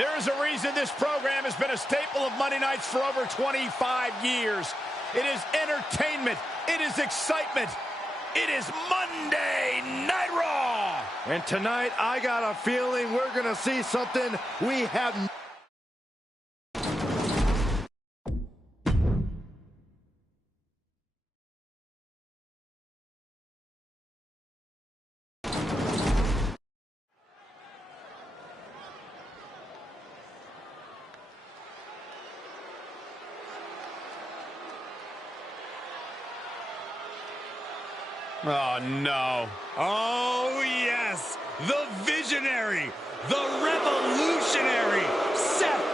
There is a reason this program has been a staple of Monday nights for over 25 years. It is entertainment. It is excitement. It is Monday Night Raw. And tonight, I got a feeling we're going to see something we have. Oh, no. Oh, yes. The visionary, the revolutionary, Seth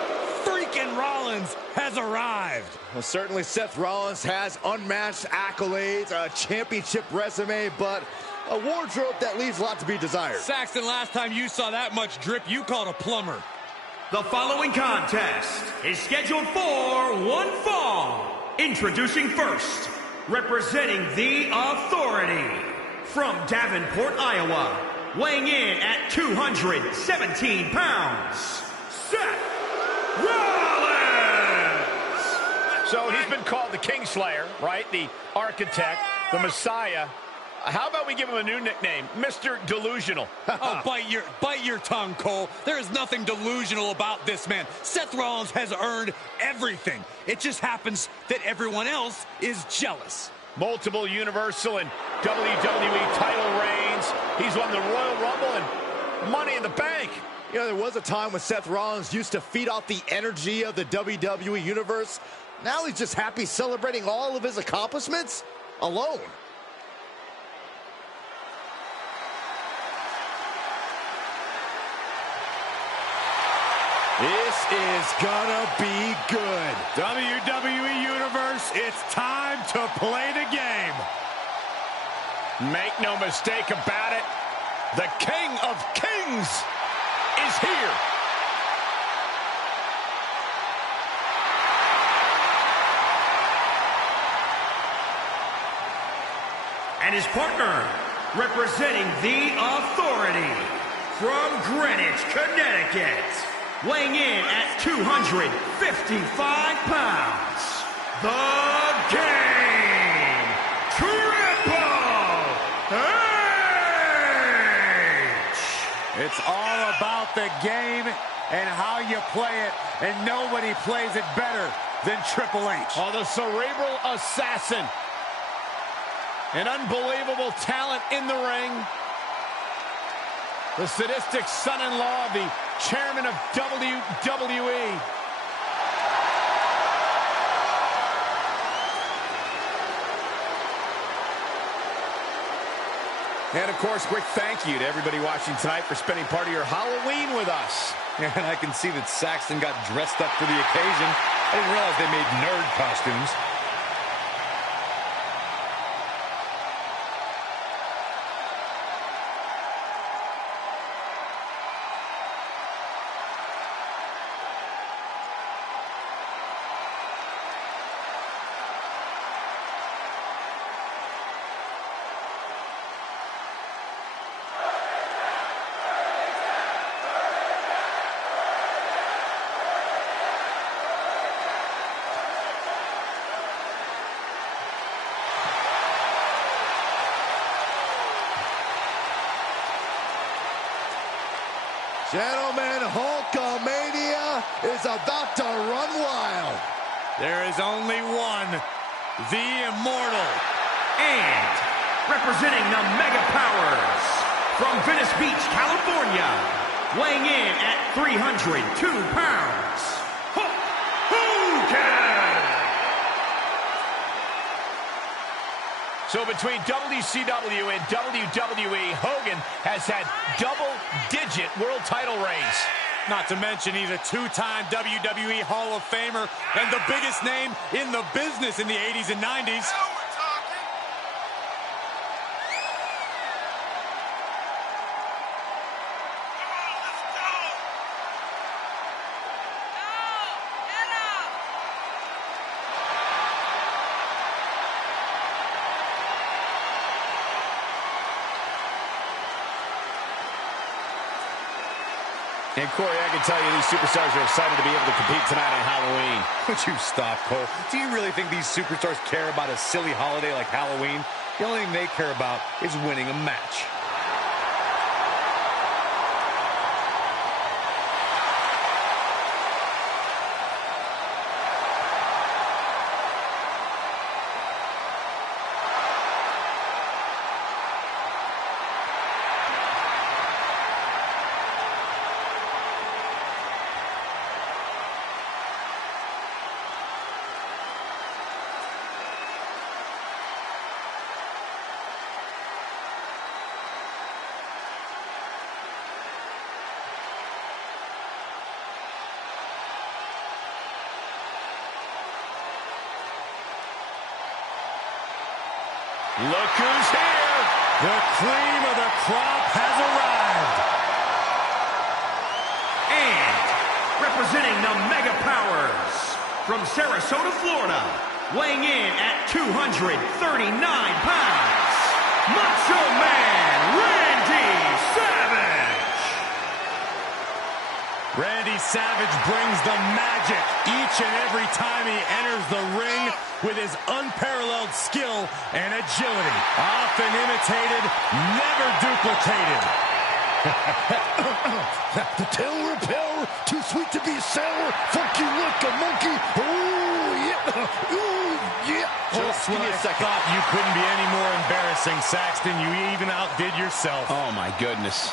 freaking Rollins has arrived. Well, certainly Seth Rollins has unmatched accolades, a championship resume, but a wardrobe that leaves a lot to be desired. Saxton, last time you saw that much drip, you called a plumber. The following contest is scheduled for one fall. Introducing first, representing the Authority, from Davenport, Iowa, weighing in at 217 pounds, Seth Rollins! So he's been called the Kingslayer, right? The Architect, the Messiah. How about we give him a new nickname, Mr. Delusional? Oh, bite your tongue, Cole. There is nothing delusional about this man. Seth Rollins has earned everything. It just happens that everyone else is jealous. Multiple Universal and WWE title reigns. He's won the Royal Rumble and Money in the Bank. You know, there was a time when Seth Rollins used to feed off the energy of the WWE Universe. Now he's just happy celebrating all of his accomplishments alone. This is gonna be good. WWE Universe, it's time to play the game. Make no mistake about it, the King of Kings is here. And his partner, representing the Authority, from Greenwich, Connecticut, weighing in at 255 pounds, the Game, Triple H! It's all about the game and how you play it, and nobody plays it better than Triple H. Oh, the cerebral assassin. An unbelievable talent in the ring. The sadistic son-in-law of the chairman of WWE. And, of course, quick thank you to everybody watching tonight for spending part of your Halloween with us. And I can see that Saxton got dressed up for the occasion. I didn't realize they made nerd costumes. Gentlemen, Hulkamania is about to run wild. There is only one, the Immortal. And representing the Mega Powers, from Venice Beach, California, weighing in at 302 pounds, Hulk Hogan! So between WCW and WWE, Hogan has had double-digit world title reigns. Not to mention he's a two-time WWE Hall of Famer and the biggest name in the business in the 80s and 90s. And Corey, I can tell you these superstars are excited to be able to compete tonight on Halloween. Would you stop, Cole? Do you really think these superstars care about a silly holiday like Halloween? The only thing they care about is winning a match. Look who's here! The cream of the crop has arrived. And representing the Mega Powers from Sarasota, Florida, weighing in at 239 pounds, Macho Man Randy Savage! Randy Savage brings the magic each and every time he enters the ring with his unparalleled skill and agility. Often imitated, never duplicated. The tail repeller, too sweet to be sour, funky like a monkey. Ooh, yeah. Ooh, yeah. Just when I thought you couldn't be any more embarrassing, Saxton, you even outdid yourself. Oh, my goodness.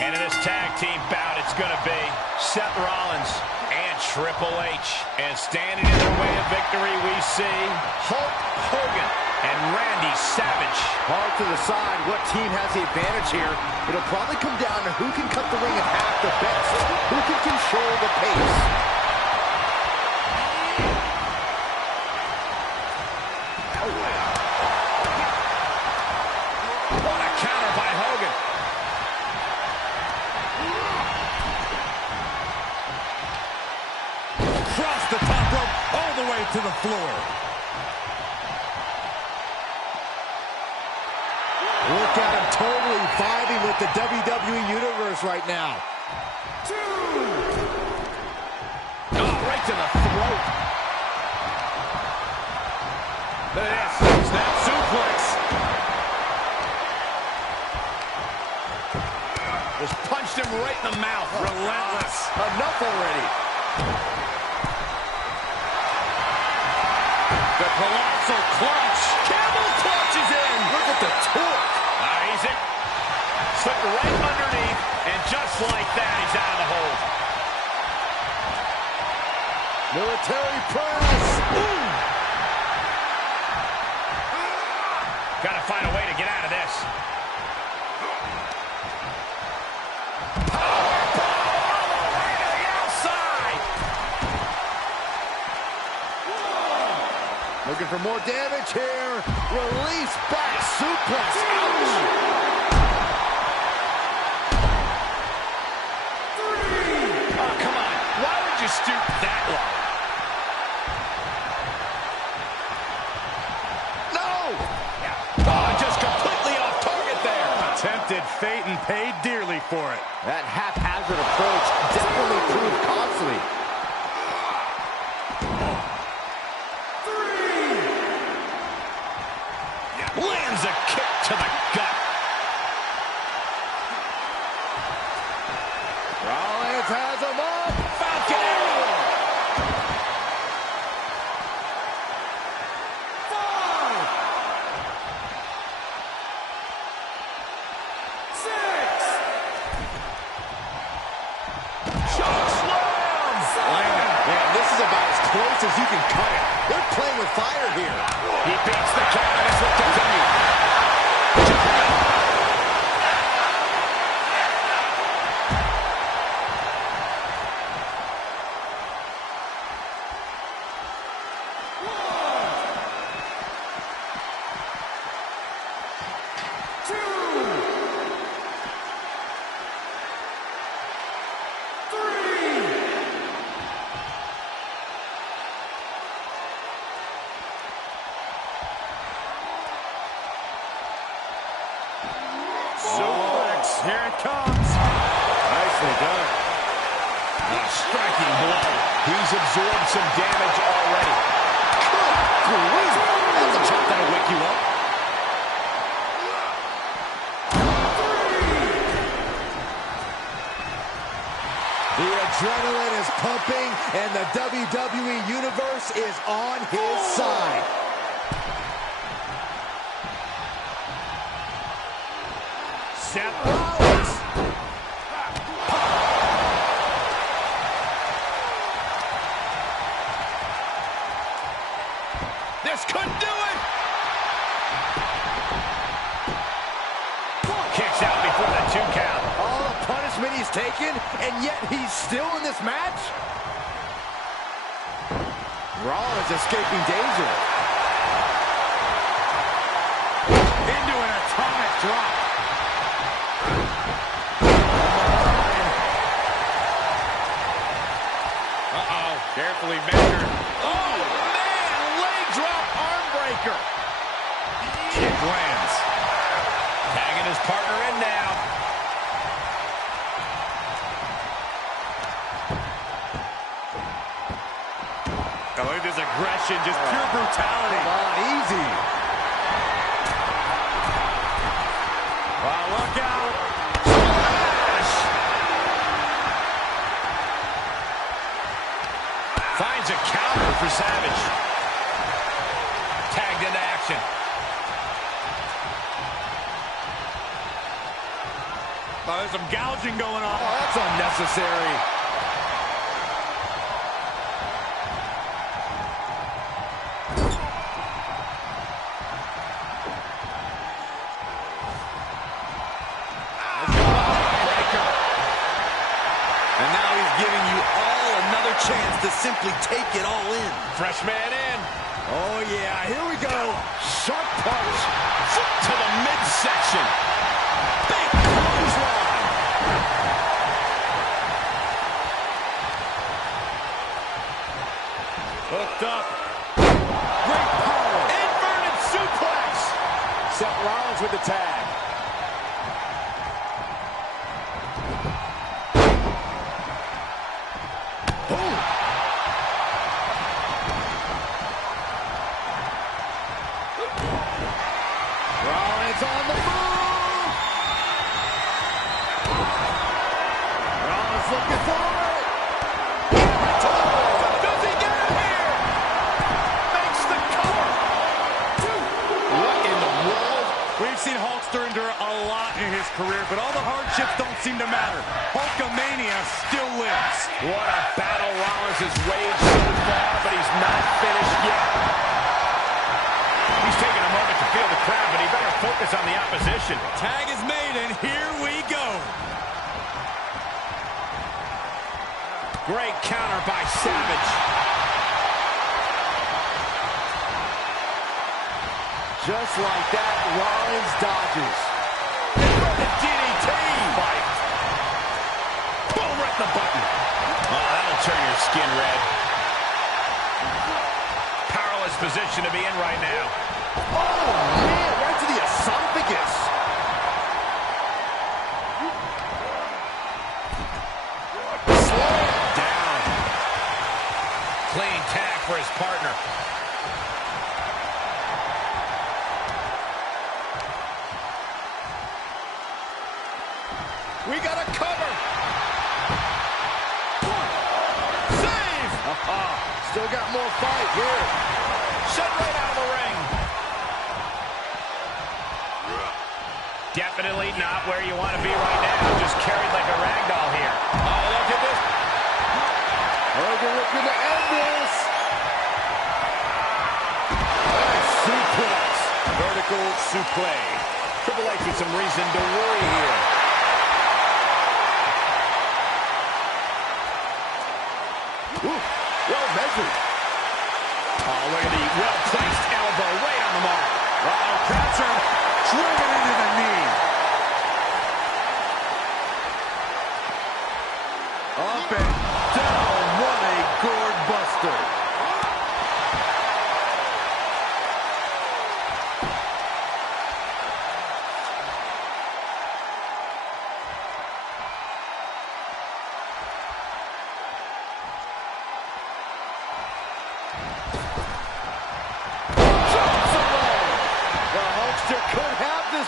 And in this tag team bout, it's going to be Seth Rollins and Triple H. And standing in their way of victory, we see Hulk Hogan and Randy Savage. Hard to decide what team has the advantage here. It'll probably come down to who can cut the ring in half the best, who can control the pace. What a counter by Hogan. Across the top rope, all the way to the floor. Look at him totally vibing with the WWE Universe right now. Oh, right to the throat. Look at this. Snap suplex. Just punched him right in the mouth. Relentless. Enough already. The colossal clutch. Camel clutches in. Look at the torque. He's it. Slipped right underneath, and just like that, he's out of the hold. Military press. Ooh. Got to find a way to get out of this. Powerbomb all the way to the outside. Looking for more damage here. Release back suplex. Ouch. Oh, come on. Why would you stoop that low? No. Oh, just completely off target there. Tempted fate and paid dearly for it. That haphazard approach definitely proved costly. Lands a kick to the gut. Rollins has him up. Falcon arrow. 5, 6. Choke slam. Man, this is about as close as you can cut it. They're playing with fire here. He beats the count, and this will continue. Suplex. Here it comes. Nicely done. A striking blow. He's absorbed some damage already. Good. That's a chop that'll wake you up. The adrenaline is pumping, and the WWE Universe is on his side. Seth Rollins. This could do it. Kicks out before the 2 count. All the punishment he's taken, and yet he's still in this match? Rollins escaping danger. Into an atomic drop. Uh-oh. Carefully measured. Oh, man! Leg drop arm breaker. Kick lands. Tagging his partner in now. Oh, look at this aggression, just pure brutality. Come on, easy. Wow, look out. Splash. Finds a counter for Savage. Tagged into action. Oh, there's some gouging going on. Oh, that's unnecessary. Chance to simply take it all in. Fresh man in. Oh, yeah, here we go. Sharp punch. Foot to the midsection. Big clothesline. Hooked up. Great power. Inverted suplex. Seth Rollins with the tag. Rollins on the move. Rollins looking for it. Does he get it here? Makes the cover. What in the world? We've seen Hulkster endure a lot in his career, but all the hardships don't seem to matter. Hulkamania still lives. What a battle Rollins has waged so far, but he's not finished yet. He's taking a moment to feel the crowd, but he better focus on the opposition. Tag is made, and here we go. Great counter by Savage. Just like that, Rollins dodges. The DDT. Fight. Boom, right in the button. Oh, that'll turn your skin red. Powerless position to be in right now. Oh, man, right to the esophagus. Slam down. Clean tag for his partner. We got a cover. Save. Still got more fight here. Shut right out of the ring. Definitely not where you want to be right now. Just carried like a rag doll here. Oh, look at this. Hogan looking to end this. Nice suplex. Vertical suplex. Triple H with some reason to worry here. Ooh, well measured. Oh, look at the well-placed elbow right on the mark. Uh-oh, Croucher driven into the knee. Up and down. What a gourd buster.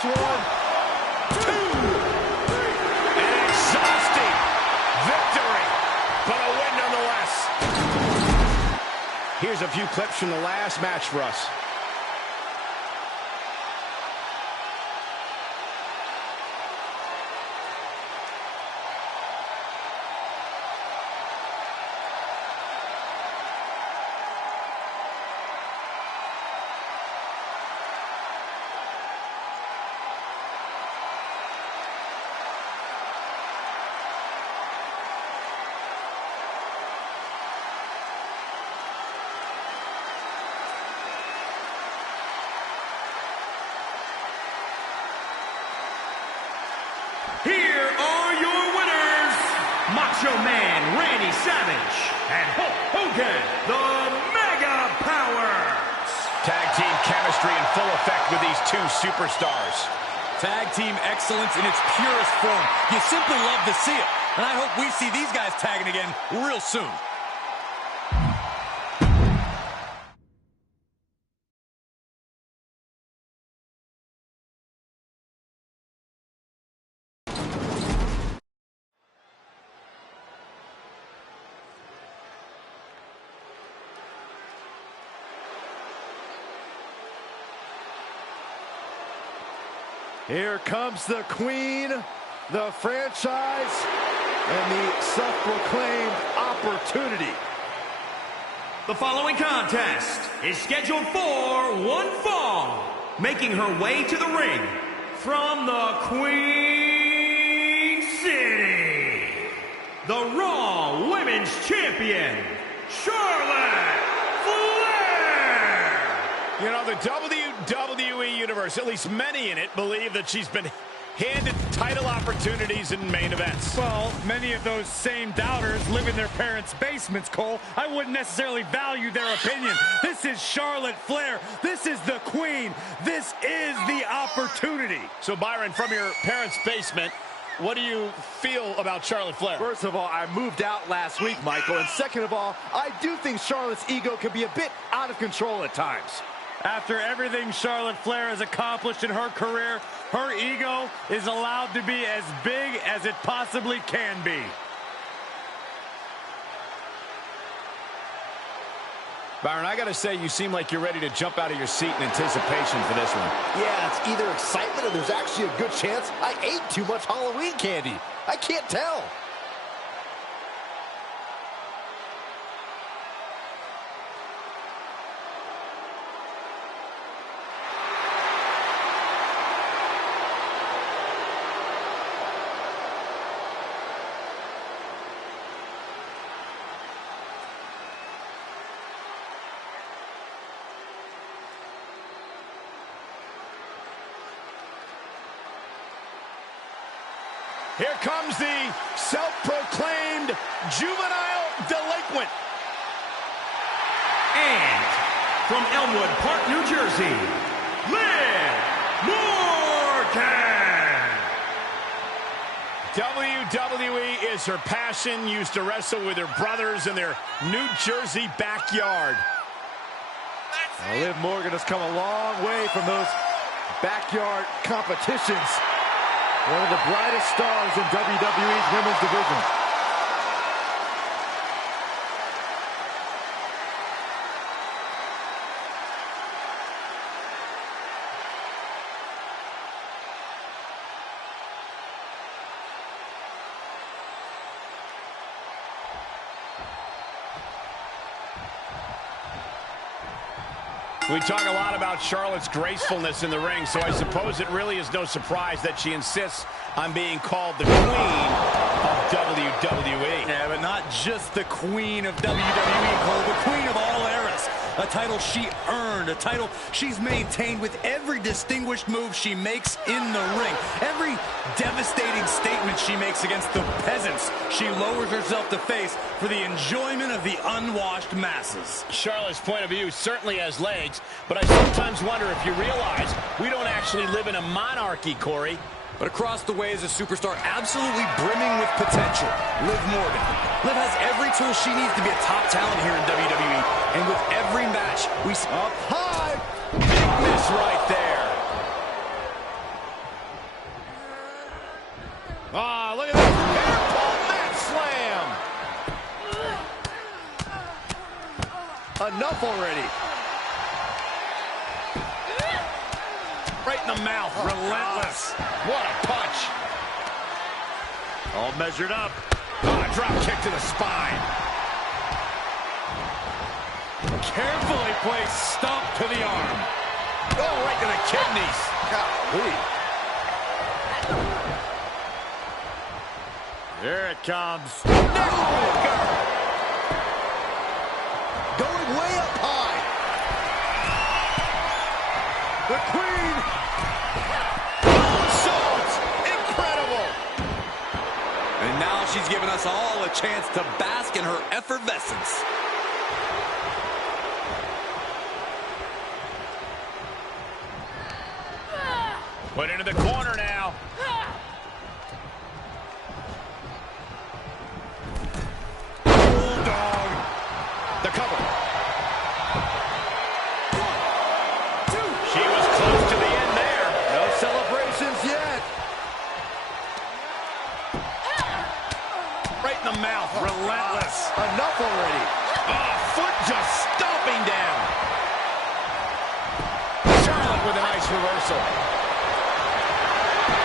There's one, two. An exhausting victory, but a win nonetheless. Here's a few clips from the last match for us. Here are your winners, Macho Man Randy Savage and Hulk Hogan, the Mega Powers. Tag team chemistry in full effect with these two superstars. Tag team excellence in its purest form. You simply love to see it. And I hope we see these guys tagging again real soon. Here comes the queen, the franchise, and the self-proclaimed opportunity. The following contest is scheduled for one fall. Making her way to the ring from the Queen City, the Raw Women's Champion, Charlotte Flair. You know, the WWE Universe, at least many in it, believe that she's been handed title opportunities in main events. Well, many of those same doubters live in their parents' basements, Cole. I wouldn't necessarily value their opinion. This is Charlotte Flair. This is the queen. This is the opportunity. So, Byron, from your parents' basement, what do you feel about Charlotte Flair? First of all, I moved out last week, Michael. And second of all, I do think Charlotte's ego can be a bit out of control at times. After everything Charlotte Flair has accomplished in her career, her ego is allowed to be as big as it possibly can be. Byron, I got to say, you seem like you're ready to jump out of your seat in anticipation for this one. Yeah, it's either excitement or there's actually a good chance I ate too much Halloween candy. I can't tell. Here comes the self-proclaimed juvenile delinquent. And from Elmwood Park, New Jersey, Liv Morgan. WWE is her passion, used to wrestle with her brothers in their New Jersey backyard. Now, Liv Morgan has come a long way from those backyard competitions. One of the brightest stars in WWE's women's division. We talk a lot about Charlotte's gracefulness in the ring, so I suppose it really is no surprise that she insists on being called the Queen of WWE. Yeah, but not just the Queen of WWE, Cole, the Queen of all eras. A title she earned, a title she's maintained with every distinguished move she makes in the ring. Every devastating statement she makes against the peasants she lowers herself to face for the enjoyment of the unwashed masses. Charlotte's point of view certainly has legs, but I sometimes wonder if you realize we don't actually live in a monarchy, Corey. But across the way is a superstar absolutely brimming with potential, Liv Morgan. Liv has every tool she needs to be a top talent here in WWE, and with every match, we see Up high! Big miss right there. Ah, look at this. Careful mat slam. Enough already. Right in the mouth. Relentless. What a punch. All measured up. Oh, a drop kick to the spine. Carefully placed stomp to the arm. Oh, right to the kidneys. Golly. Here it comes. Neckbreaker. Going way up high. The Queen. Salt. Incredible. And now she's giving us all a chance to bask in her effervescence. Put into the corner now. Bulldog. The cover. 1, 2. She was close to the end there. No celebrations yet. Right in the mouth. Relentless. Enough already. Oh, foot just stomping down. Charlotte with a nice reversal.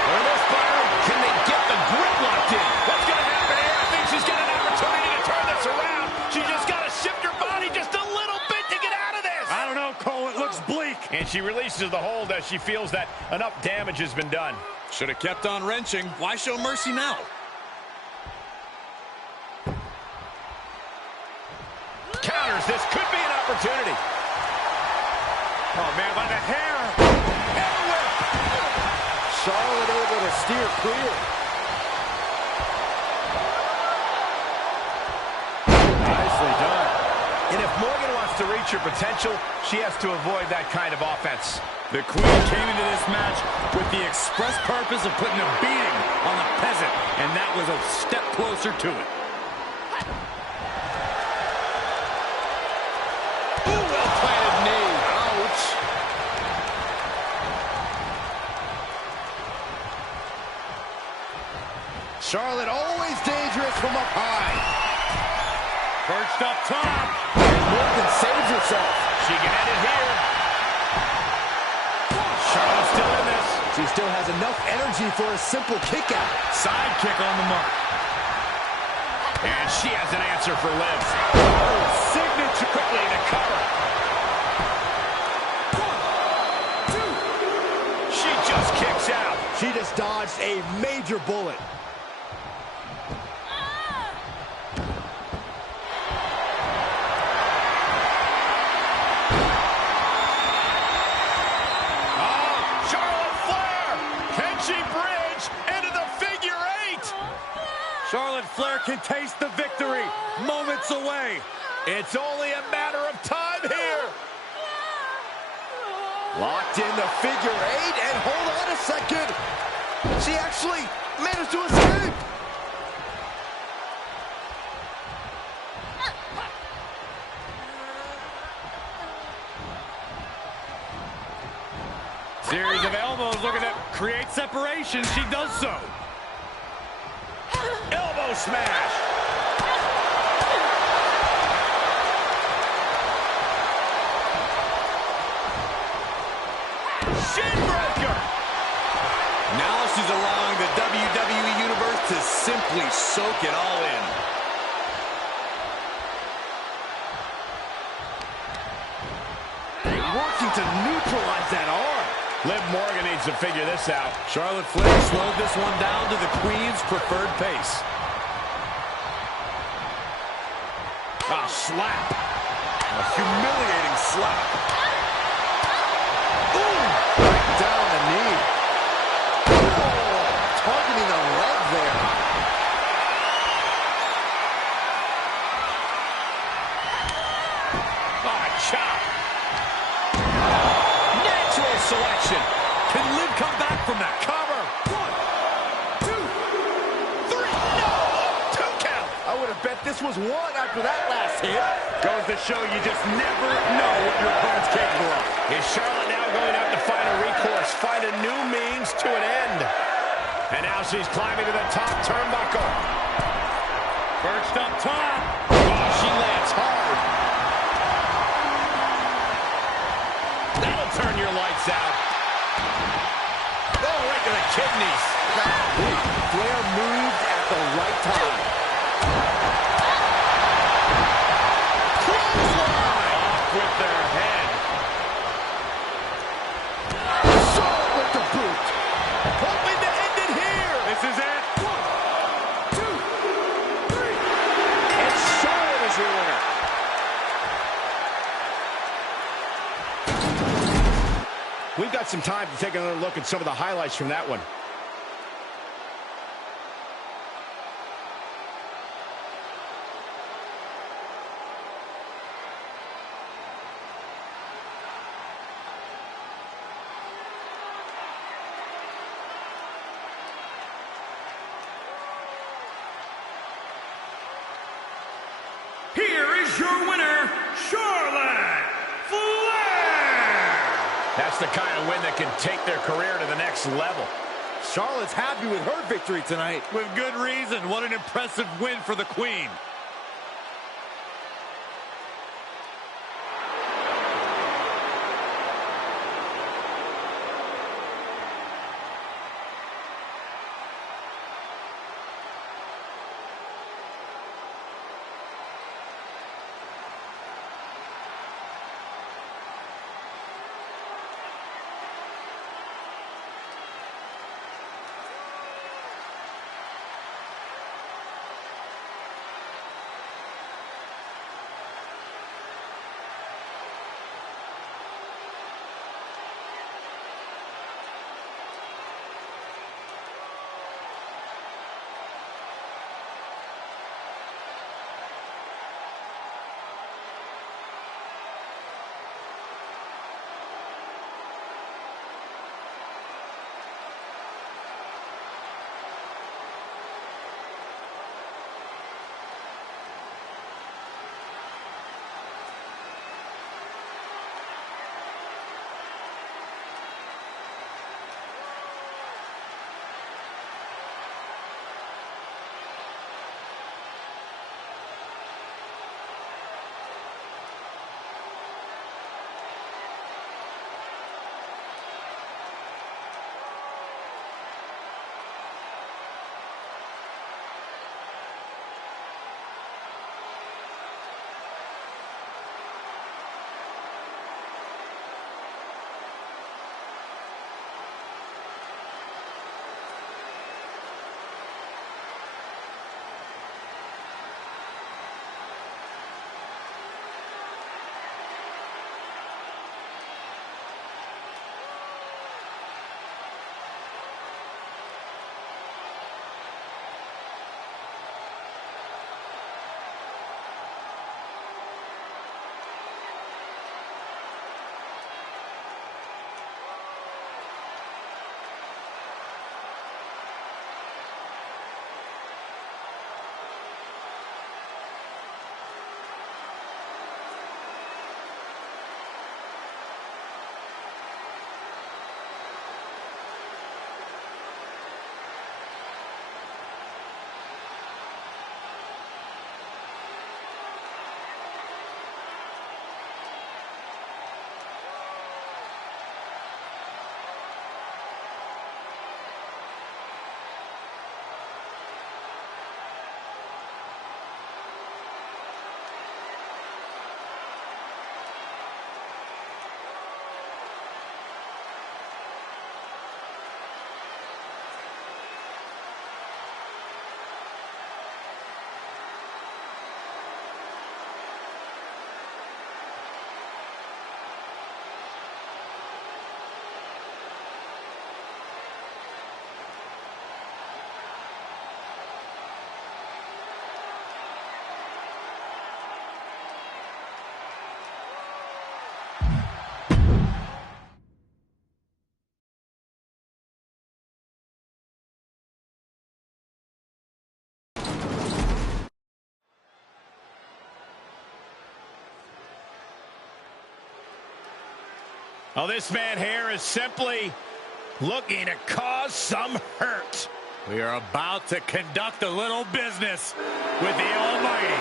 For this Byron, can they get the grip locked in? What's going to happen here? I think she's got an opportunity to turn this around. She just got to shift her body just a little bit to get out of this. I don't know, Cole. It looks bleak. And she releases the hold as she feels that enough damage has been done. Should have kept on wrenching. Why show mercy now? Counters. This could be an opportunity. Oh, man, by the hair. Charlotte able to steer clear. Nicely done. And if Morgan wants to reach her potential, she has to avoid that kind of offense. The Queen came into this match with the express purpose of putting a beating on the peasant, and that was a step closer to it. Ooh, well-planted knee. Ouch. Charlotte always dangerous from up high. Perched up top. And Morgan saves herself. She can end it here. Charlotte's still in this. She still has enough energy for a simple kick out. Side kick on the mark. And she has an answer for Liv. Oh, signature quickly to cover. 1, 2. She just kicks out. She just dodged a major bullet. Charlotte Flair can taste the victory. Moments away. It's only a matter of time here. Locked in the figure 8, and hold on a second. She actually managed to escape. Series of elbows looking to create separation. She does so. Elbow smash. Shinbreaker. Now she's allowing the WWE Universe to simply soak it all in. Working to neutralize that arm. Liv Morgan needs to figure this out. Charlotte Flair slowed this one down to the Queen's preferred pace. A slap. A humiliating slap. Ooh, right down the knee. Oh, targeting the leg there. Chop. Natural selection. Can Liv come back from that? Cover. 1, 2, 3. No! 2 count. I would have bet this was 1 after that last hit. Goes to show you just never know what your opponent's capable of. Is Charlotte now going to have to find a recourse, find a new means to an end? And now she's climbing to the top turnbuckle. Perched up top. Oh, she lands hard. That'll turn your lights out. Oh, right to the kidneys. Flair moved at the right time. Clothesline! Off with their head. Charlotte with the boot. Hoping to end it here. This is it. 1, 2, 3. And Charlotte is your winner. We've got some time to take another look at some of the highlights from that one. Here is your winner, Charlotte Flair! That's the kind of win that can take their career to the next level. Charlotte's happy with her victory tonight. With good reason. What an impressive win for the Queen. Oh, this man here is simply looking to cause some hurt. We are about to conduct a little business with the Almighty.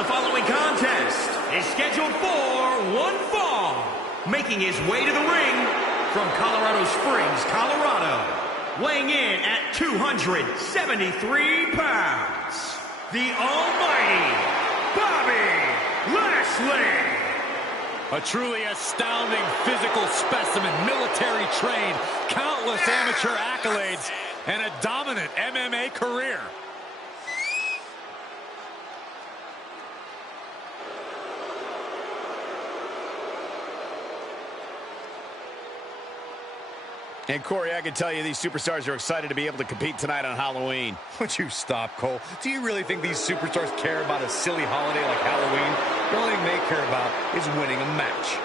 The following contest is scheduled for one fall. Making his way to the ring from Colorado Springs, Colorado, weighing in at 273 pounds, the Almighty Bobby Lashley. A truly astounding physical specimen, military trained, countless amateur accolades, and a dominant MMA career. And Corey, I can tell you these superstars are excited to be able to compete tonight on Halloween. Would you stop, Cole? Do you really think these superstars care about a silly holiday like Halloween? The only thing they care about is winning a match.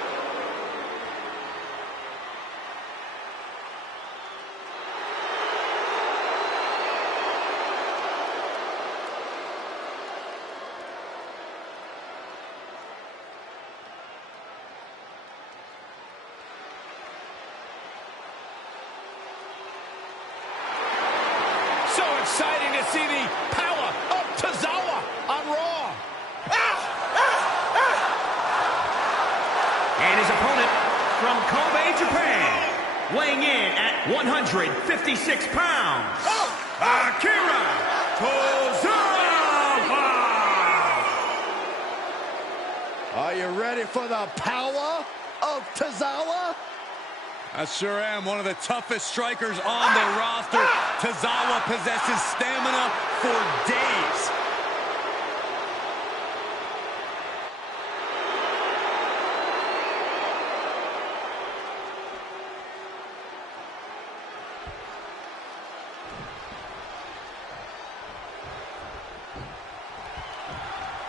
Exciting to see the power of Tozawa on Raw. And his opponent from Kobe, Japan, weighing in at 156 pounds, Akira Tozawa. Are you ready for the power of Tozawa? I sure am. One of the toughest strikers on the roster. Tozawa possesses stamina for days.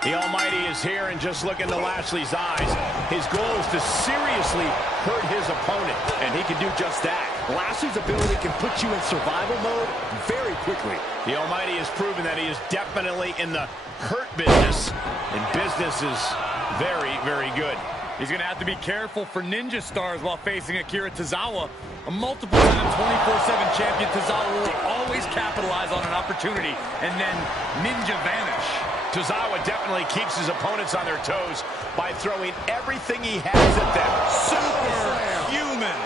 The Almighty is here, and just look into Lashley's eyes. His goal is to seriously hurt his opponent, and he can do just that. Lashley's ability can put you in survival mode very quickly. The Almighty has proven that he is definitely in the hurt business, and business is very, very good. He's going to have to be careful for ninja stars while facing Akira Tozawa. A multiple-time 24/7 champion, Tozawa will always capitalize on an opportunity and then ninja vanish. Tozawa definitely keeps his opponents on their toes by throwing everything he has at them. Superhuman.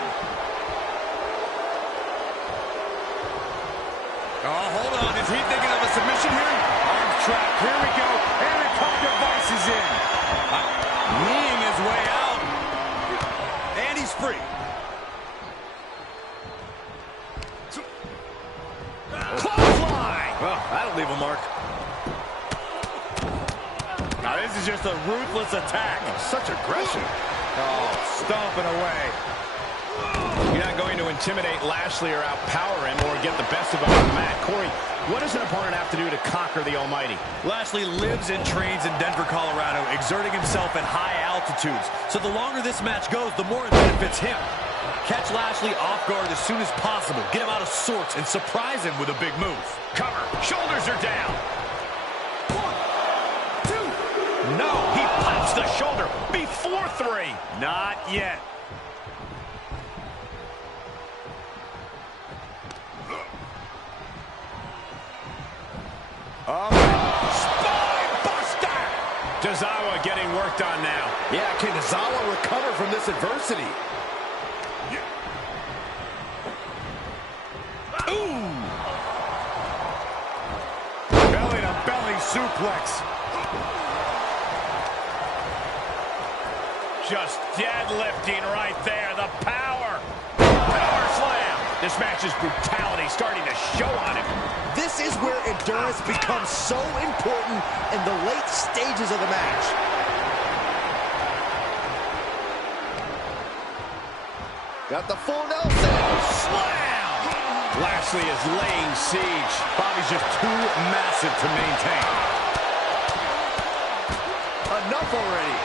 Oh, hold on. Is he thinking of a submission here? Arm trap. Here we go. And the cover device is in. Kneeing his way out. And he's free. Clothesline! Well, that'll leave a mark. Now, this is just a ruthless attack. Such aggression. Oh, stomping away. You're not going to intimidate Lashley or outpower him or get the best of him on the mat. Corey, what does an opponent have to do to conquer the Almighty? Lashley lives and trains in Denver, Colorado, exerting himself at high altitudes. So the longer this match goes, the more it benefits him. Catch Lashley off guard as soon as possible. Get him out of sorts and surprise him with a big move. Cover. Shoulders are down. 1, 2. No, he pops the shoulder before 3. Not yet. Spine buster! Tozawa getting worked on now. Yeah, can Tozawa recover from this adversity? Ooh! Belly-to-belly suplex. Just deadlifting right there. The power. Power slam. This match's brutality starting to show on him. This is where endurance becomes so important in the late stages of the match. Got the full Nelson. Slam! Lashley is laying siege. Bobby's just too massive to maintain. Enough already.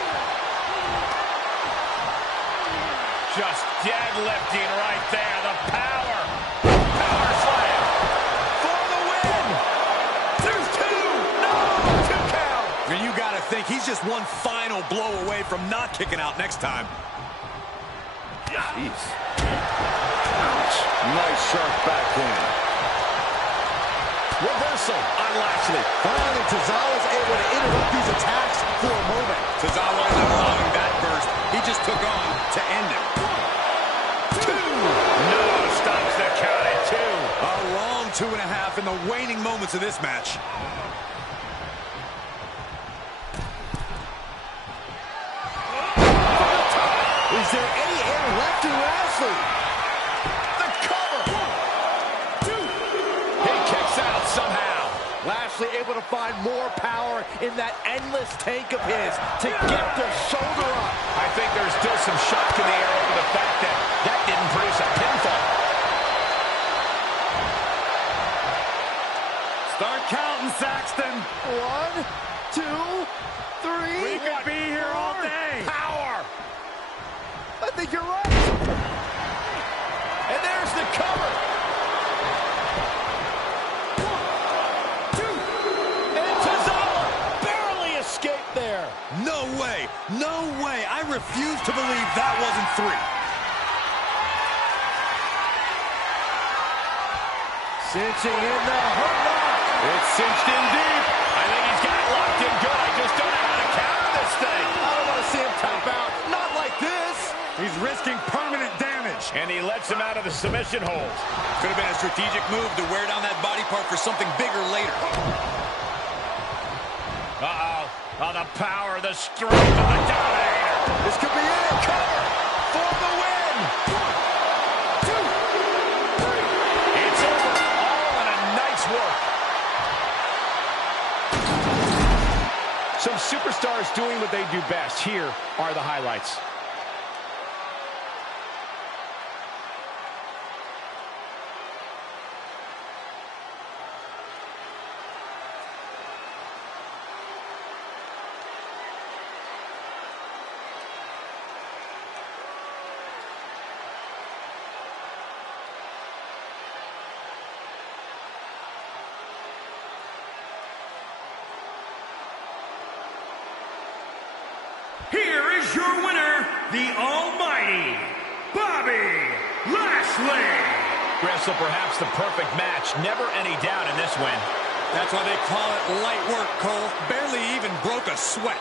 Just deadlifting right there. The power. Power slam. For the win. There's 2. No. 2 count. And you got to think he's just one final blow away from not kicking out next time. Jeez. Ouch. Nice sharp backhand. Reversal on Lashley. Finally, Tozawa is able to interrupt these attacks for a moment. Tozawa isn't allowing that burst. He just took on to end it. 2. No, stops the count at 2. A long 2.5 in the waning moments of this match. Is there any air left in Lashley? The cover. 1, 2. He kicks out somehow. Lashley able to find more power in that endless tank of his to get the shoulder up. I think there's still some shock in the air over the fact that that didn't produce a pinfall. Start counting, Saxton. 1, 2, 3. We could be here all day. Power. I think you're right. And there's the cover. 1, 2. And Tozawa barely escaped there. No way. No way. I refuse to believe that wasn't 3. Cinching in the hurt lock. It's cinched in deep. I think he's got it locked in good. I just don't know how to counter this thing. I don't want to see him tap out. Not like this. He's risking permanent damage. And he lets him out of the submission hold. Could have been a strategic move to wear down that body part for something bigger later. Uh-oh. Oh, the power, the strength of the Dominator. This could be it. Cover for the win. 1, 2, 3. It's over. All in a night's work. Some superstars doing what they do best. Here are the highlights. Here is your winner, the almighty Bobby Lashley. Wrestle perhaps the perfect match. Never any doubt in this win. That's why they call it light work, Cole. Barely even broke a sweat.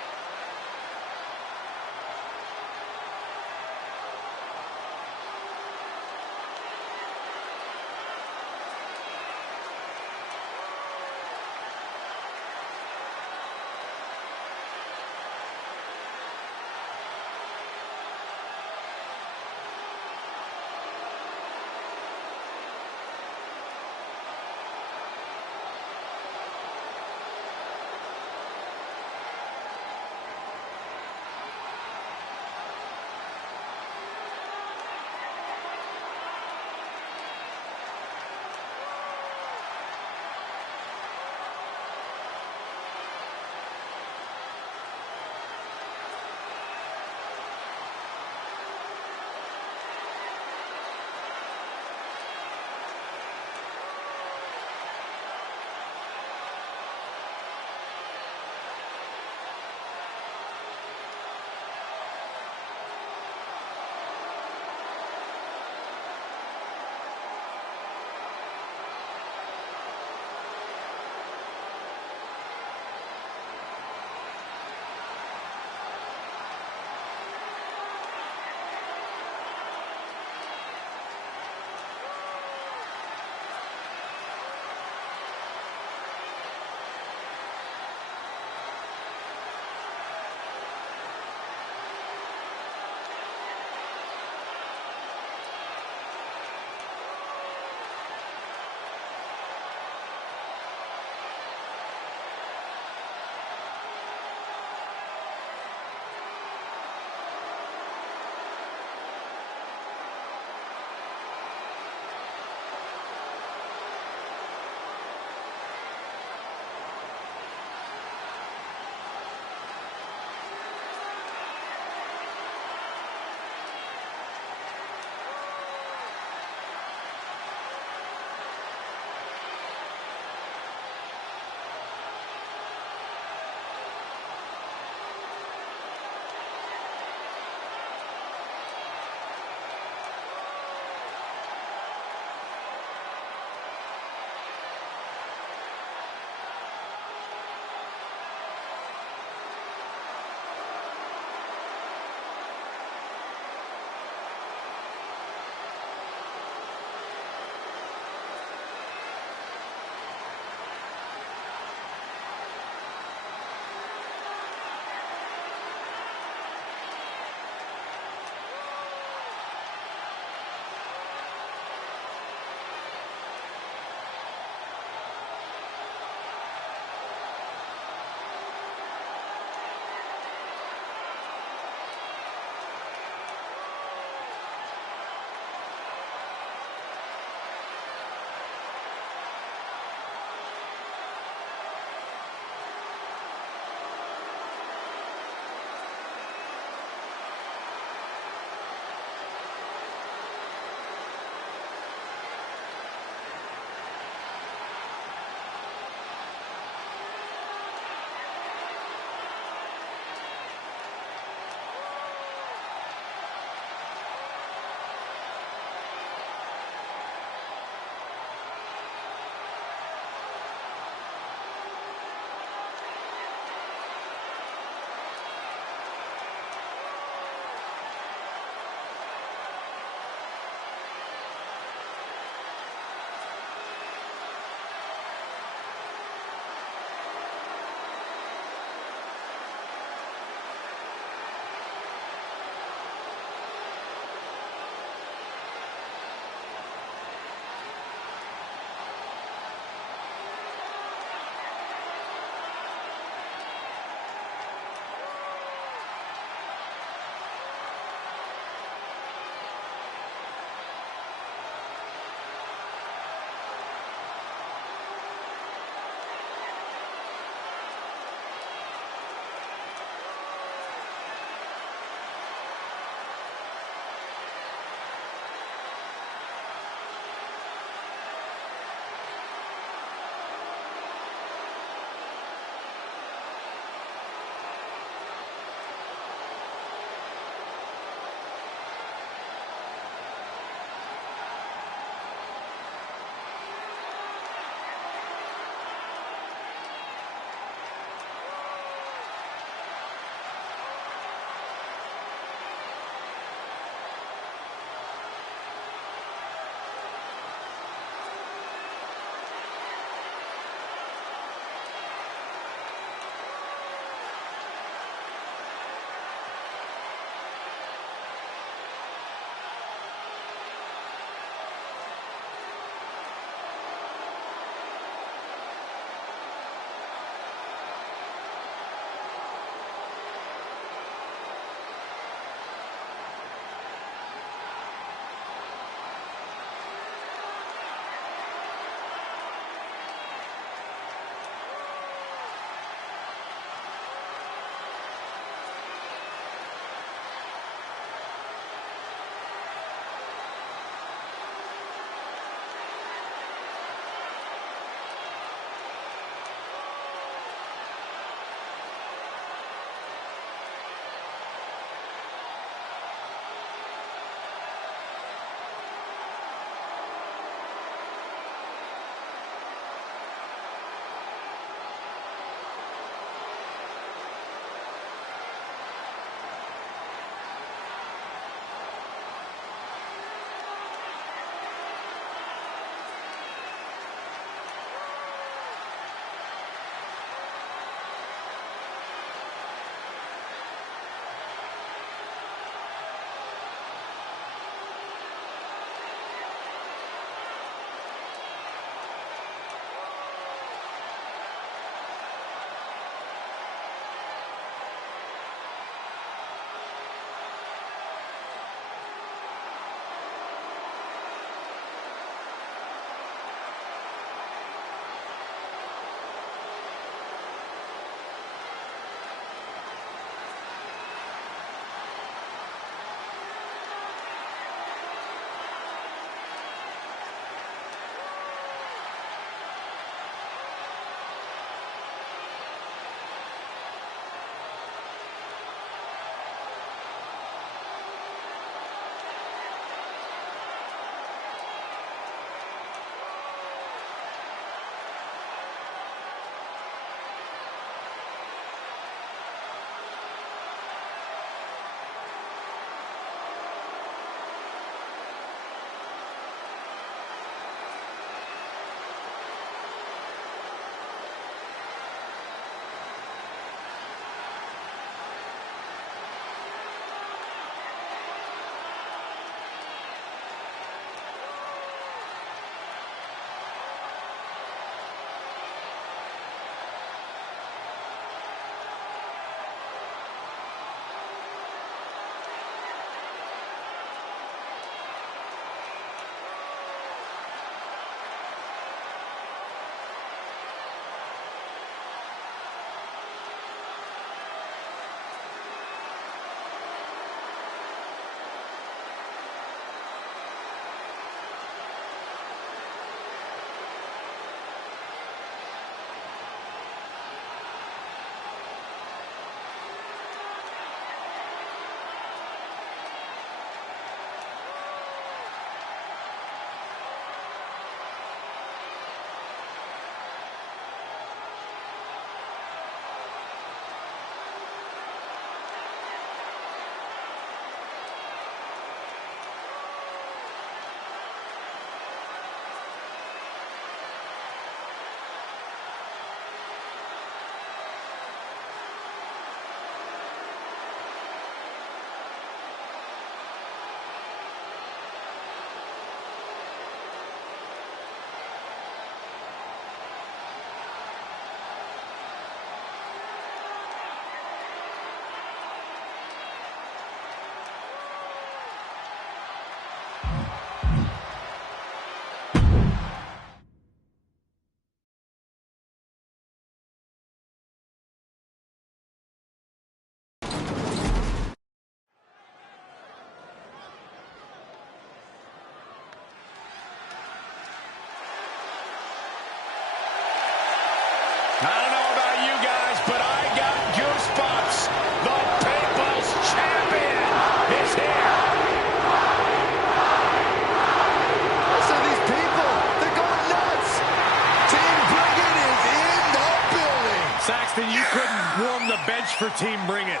for Team Bring It.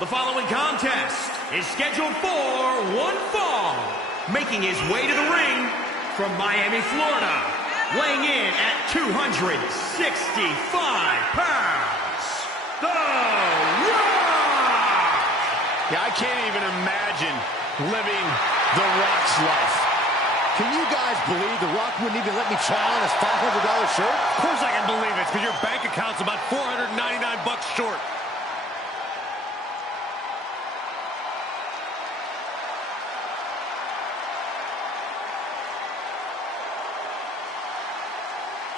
The following contest is scheduled for one fall. Making his way to the ring from Miami, Florida, weighing in at 265 pounds, The Rock! Yeah, I can't even imagine living The Rock's life. Can you guys believe The Rock wouldn't even let me try on his $500 shirt? Of course I can believe it, because your bank account's about $499 short.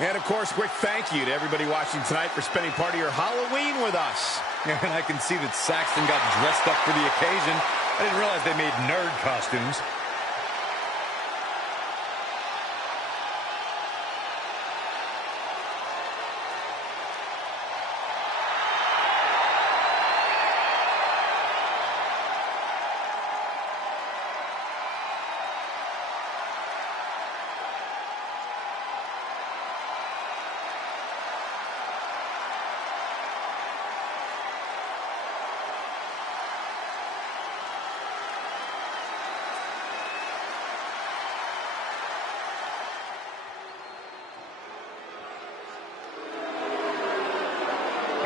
And, of course, quick thank you to everybody watching tonight for spending part of your Halloween with us. And I can see that Saxton got dressed up for the occasion. I didn't realize they made nerd costumes.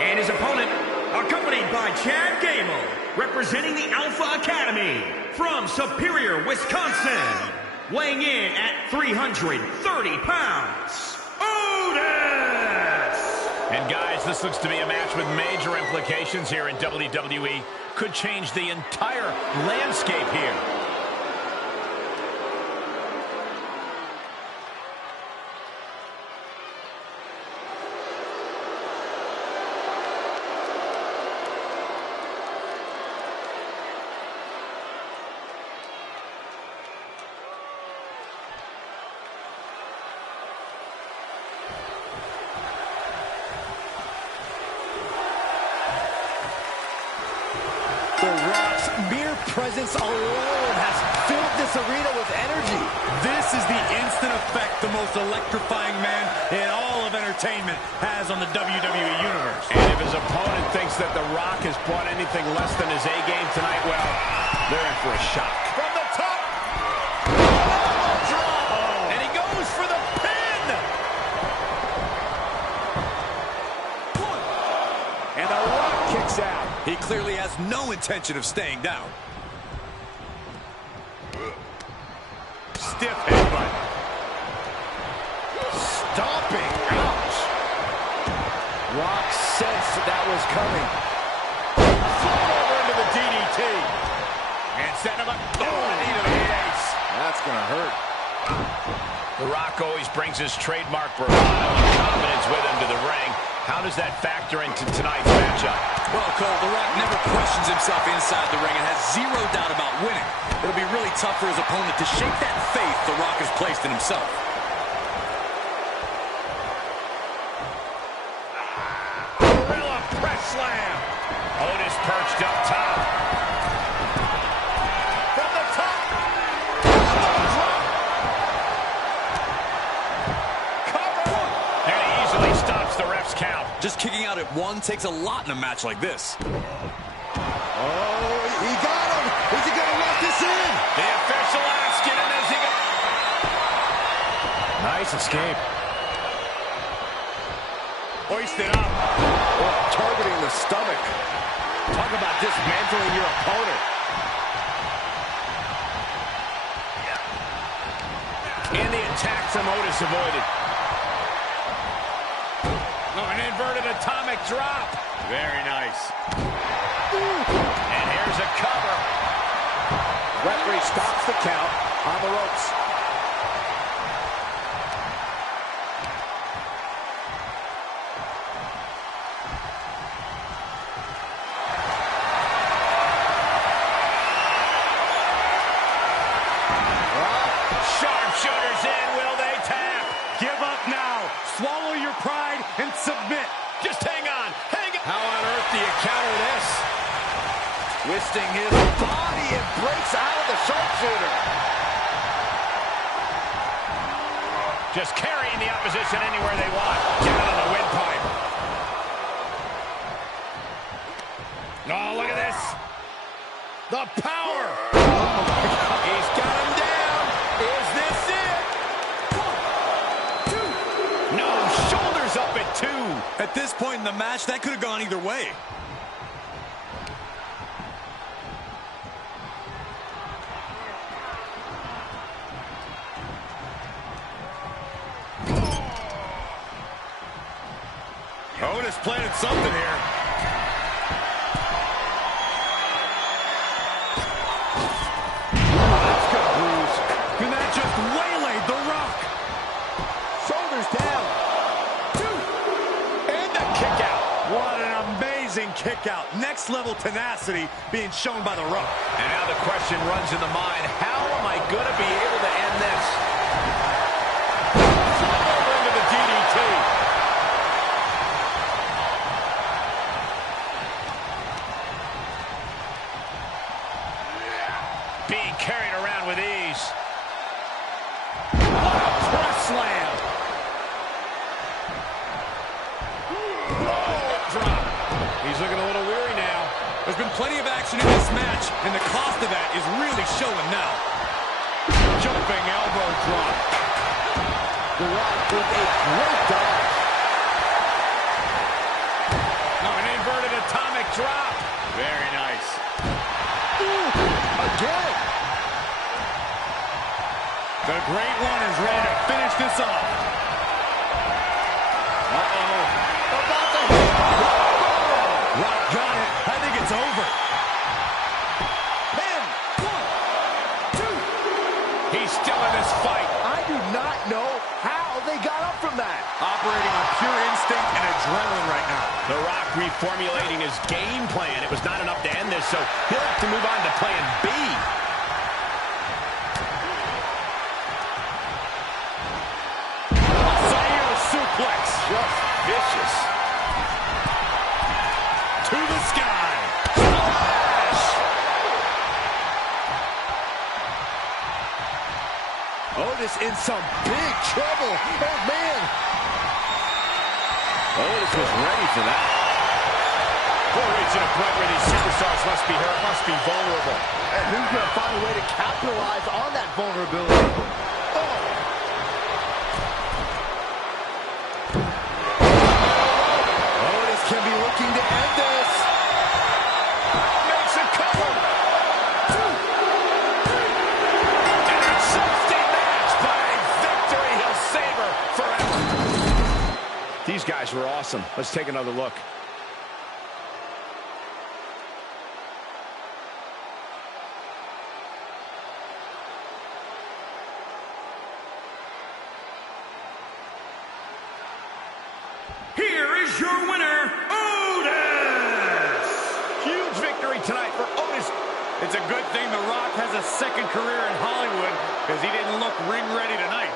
And his opponent, accompanied by Chad Gable, representing the Alpha Academy from Superior, Wisconsin, weighing in at 330 pounds, Otis! And guys, this looks to be a match with major implications here in WWE. Could change the entire landscape here. The Rock's mere presence alone has filled this arena with energy. This is the instant effect the most electrifying man in all of entertainment has on the WWE Universe. And if his opponent thinks that The Rock has brought anything less than his A-game tonight, well, they're in for a shock. From the top! Oh. And he goes for the pin! And The Rock kicks out. He clearly has no intention of staying down. Stiff headbutt. Stomping. Ouch. Rock sensed that was coming. Fly over into the DDT. And set him up. Oh, knee to the ace. That's going to hurt. The Rock always brings his trademark bravado and confidence with him to the ring. How does that factor into tonight's matchup? Well, Cole, The Rock never questions himself inside the ring and has zero doubt about winning. It'll be really tough for his opponent to shake that faith The Rock has placed in himself. Gorilla press slam. Otis perched up top. From the top. Cover. And he easily stops the ref's count. Just kicking out at one takes a lot in a match like this. Oh, he got him. Is he going to lock this in? The official asking him, is he going? Nice escape. Hoisted up. Oh, targeting the stomach. Talk about dismantling your opponent. And the attack from Otis avoided. Oh, an inverted atomic drop. Very nice. And here's a cover. Referee stops the count on the ropes. Sharpshooters in. Will they tap? Give up now. Swallow your pride and submit. Just hang on. Hang on. How on earth do you counter this? Twisting his body and breaks out of the sharpshooter. Just carrying the opposition anywhere they want. Get it on the windpipe. The power. Oh, he's got him down. Is this it? 1, 2. No, shoulders up at 2. At this point in the match, that could have gone either way. Otis planted something here. That's gonna bruise. And that just waylaid The Rock. Shoulders down. 2. And the kick out. What an amazing kick out. Next level tenacity being shown by The Rock. And now the question runs in the mind, how am I going to be able to end this? Flip over into the DDT. Being carried around with ease. What a press slam. Oh, drop. He's looking a little weary now. There's been plenty of action in this match, and the cost of that is really showing now. Jumping elbow drop. The Rock with a great dodge. Oh, an inverted atomic drop. Very nice. Again. The Great One is ready to finish this off. Uh-oh. About to hit. Rock got it. I think it's over. Pin. 1, 2. He's still in this fight. I do not know how they got up from that. Operating on pure instinct and adrenaline right now. The Rock reformulating his game plan. It was not enough to end this, so he'll have to move on to plan B. Sonya suplex. Just vicious. To the sky. Splash! Otis in some big trouble. Oh, man. Otis was ready for that. We're reaching a point where these superstars must be hurt, must be vulnerable. And who's going to find a way to capitalize on that vulnerability? Oh. Otis can be looking to end this. Makes a cover. 2, 3. An exhausting match, but a victory he'll savor forever. These guys were awesome. Let's take another look. Here is your winner, Otis! Huge victory tonight for Otis. It's a good thing The Rock has a second career in Hollywood because he didn't look ring ready tonight.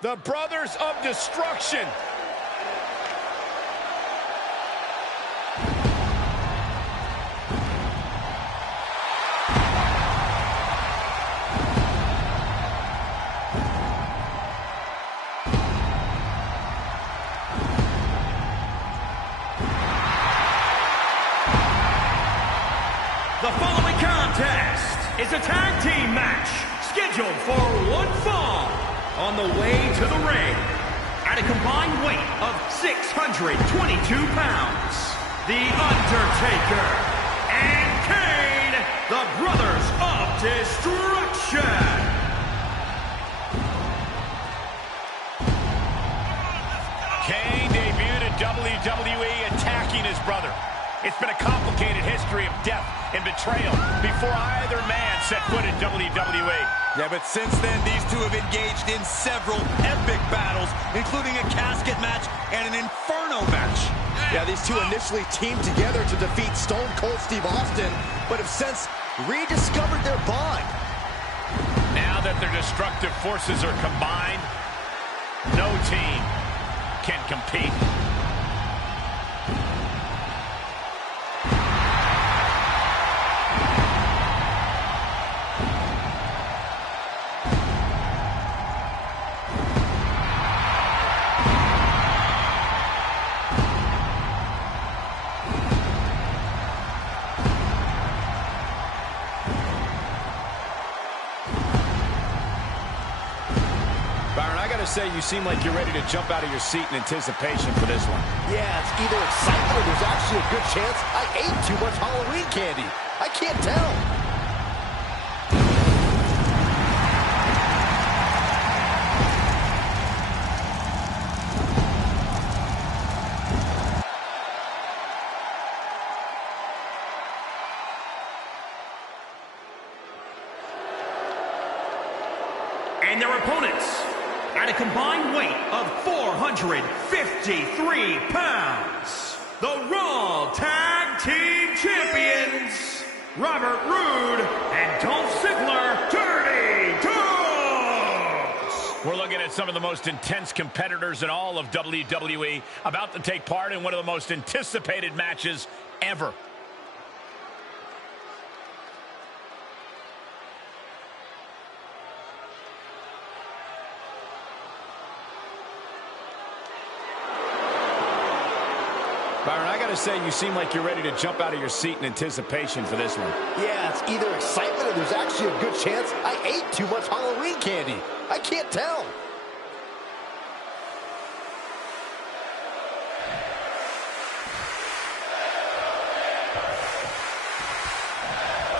The Brothers of Destruction. The following is a tag team match scheduled for one fall. On the way to the ring, at a combined weight of 622 pounds, The Undertaker and Kane, the Brothers of Destruction. Kane debuted in WWE attacking his brother. It's been a complicated history of death and betrayal before either man set foot in WWE. Yeah, but since then, these two have engaged in several epic battles, including a casket match and an Inferno match. Yeah, these two initially teamed together to defeat Stone Cold Steve Austin, but have since rediscovered their bond. Now that their destructive forces are combined, no team can compete. Say you seem like you're ready to jump out of your seat in anticipation for this one. Yeah, it's either excitement or there's actually a good chance I ate too much Halloween candy. I can't tell. And their opponents, at a combined weight of 453 pounds, the Raw Tag Team Champions, Robert Roode and Dolph Ziggler, Dirty Dawgs. We're looking at some of the most intense competitors in all of WWE about to take part in one of the most anticipated matches ever. Byron, I gotta say, you seem like you're ready to jump out of your seat in anticipation for this one. Yeah, it's either excitement or there's actually a good chance I ate too much Halloween candy. I can't tell.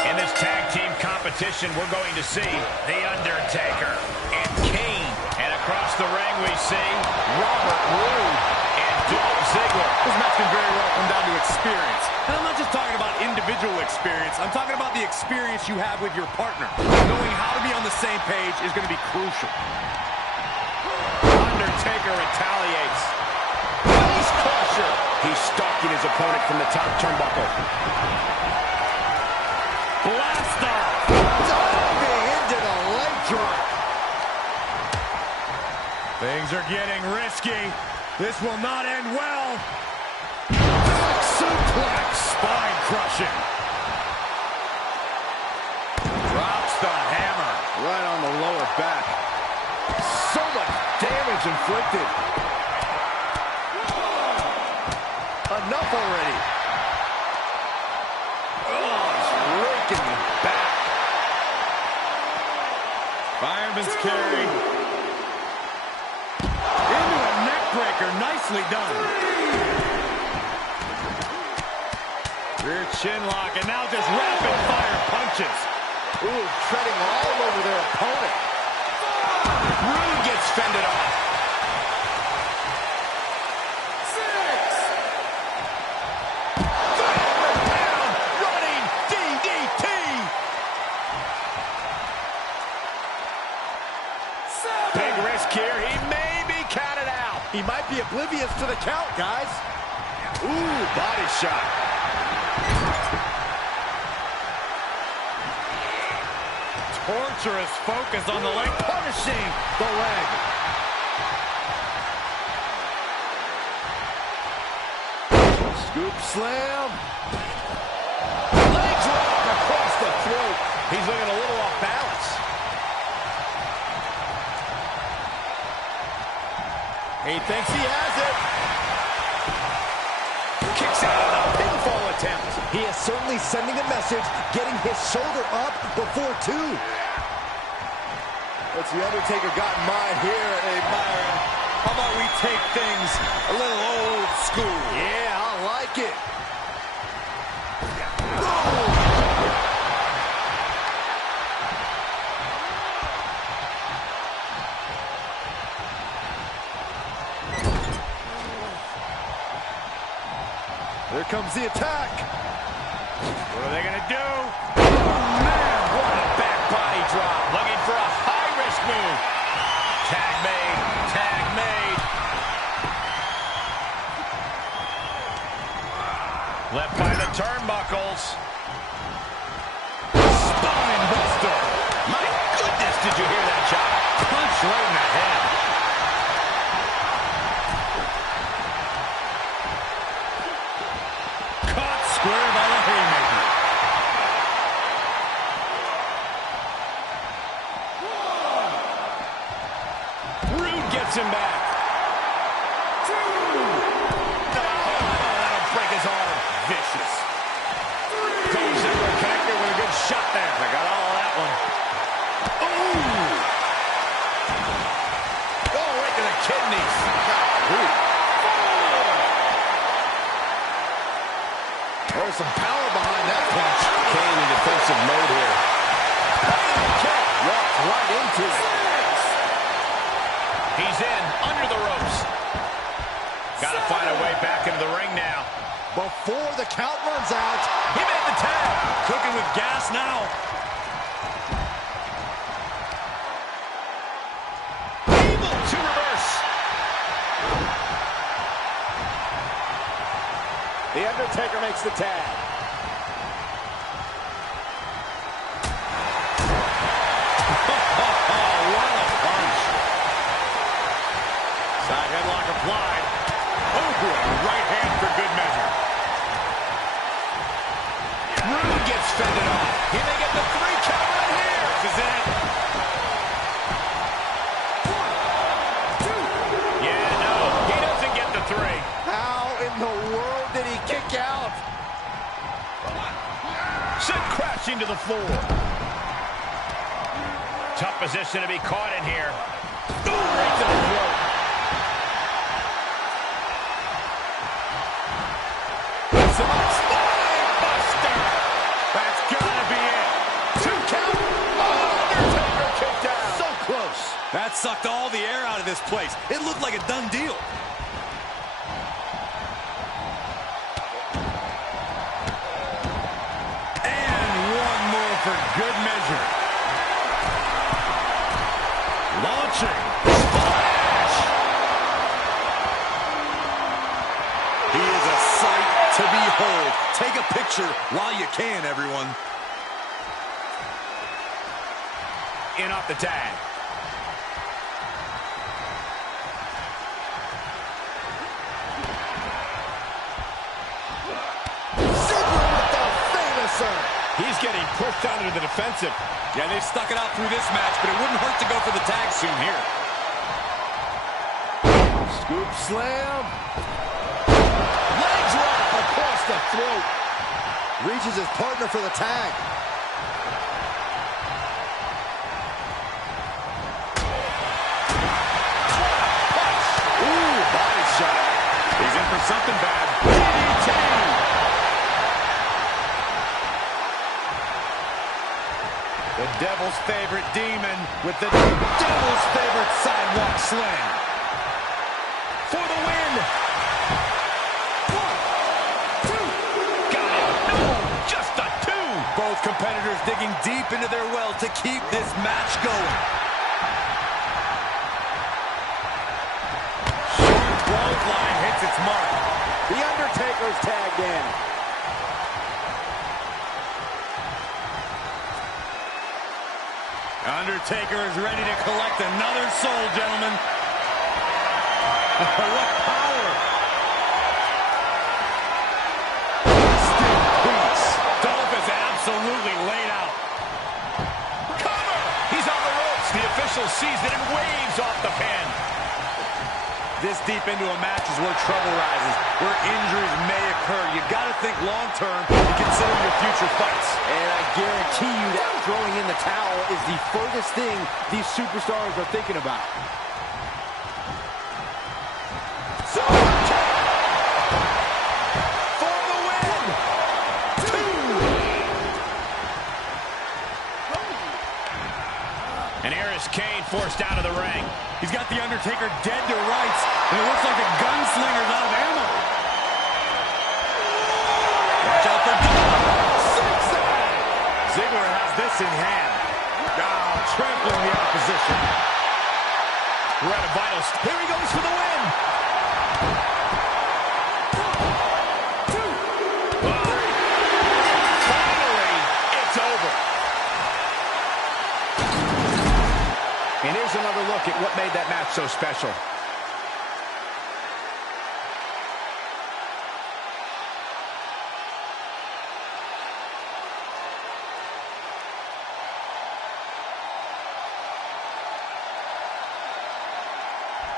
In this tag team competition, we're going to see The Undertaker and Kane. And across the ring, we see Robert Roode and Dolph Ziggler. This match can very well come down to experience. And I'm not just talking about individual experience. I'm talking about the experience you have with your partner. Knowing how to be on the same page is going to be crucial. Undertaker retaliates. Face crusher. He's stalking his opponent from the top turnbuckle. Blaster. Diving into the leg drop. Things are getting risky. This will not end well. Suplex. Spine crushing. Drops the hammer. Right on the lower back. So much damage inflicted. Enough already. Oh, he's raking the back. Fireman's carry. Into a neck breaker. Nicely done. Rear chin lock, and now just rapid fire punches. Ooh, treading all over their opponent. Roode gets fended off. 6. Down, running DDT. 7. Big risk here. He may be counted out. He might be oblivious to the count, guys. Ooh, body shot. Torturous focus on the leg, punishing the leg. Scoop slam. Leg drop across the throat. He's looking a little off balance. He thinks he has it. Kicks out of the pinfall attempt. He is certainly sending a message, getting his shoulder up before 2. What's the Undertaker got in mind here, Byron? How about we take things a little old school? Yeah, I like it. Here comes the attack. What are they going to do? Oh, man, what a back body drop. Looking for a high-risk move. Tag made. Tag made. Left by the turnbuckles. Spine buster. My goodness, did you hear that shot? Punch right in the head. Caught square by the haymaker. Rude gets him back. 2. Oh, that'll break his arm. Vicious. 3. Goes in for a connector with a good shot there. I got all of that one. Ooh. Oh, right to the kidneys. Ooh. 4. There's some power behind that punch. Kane in defensive mode here. Walked right into it. 6. He's in, under the ropes. Got to find a way back into the ring now. Before the count runs out. He made the tag. Cooking with gas now. Gable to reverse. The Undertaker makes the tag. Side headlock applied. Oh, right hand for good measure. Rude gets fended off. He may get the 3 count right here. This is it. 1, 2. Yeah, no, he doesn't get the 3. How in the world did he kick out? Sent crashing to the floor. Tough position to be caught in here. Ooh, right to the throat. Spine buster. That's gotta be it. 2 count. Undertaker kicked out. So close. That sucked all the air out of this place. It looked like a done deal. And one more for good measure. Launching. Splash. He is a sight to behold. Take a picture while you can, everyone. In off the tag. Super with the famouser. He's getting pushed onto the defensive. Yeah, they've stuck it out through this match, but it wouldn't hurt to go for the tag soon here. Scoop slam. Leg drop across the throat. Reaches his partner for the tag. Ooh, body shot. He's in for something bad. DDT. The Devil's favorite demon with the Devil's favorite sidewalk slam. For the win. 1, 2. Got it. No, just a 2. Both competitors digging deep into their well to keep this match going. Short clothesline hits its mark. The Undertaker's tagged in. Undertaker is ready to collect another soul, gentlemen. What power! Dolph is absolutely laid out. Cover! He's on the ropes. The official sees it and waves off the pin. This deep into a match is where trouble rises, where injuries may occur. You've got to think long-term and consider your future fights. And I guarantee you that throwing in the towel is the furthest thing these superstars are thinking about. Kane forced out of the ring. He's got The Undertaker dead to rights, and it looks like the gunslinger's out of ammo. Watch out for Ziggler has this in hand. Trampling the opposition. We're at a vital. Here he goes for the win. Finally, it's over. And here's another look at what made that match so special.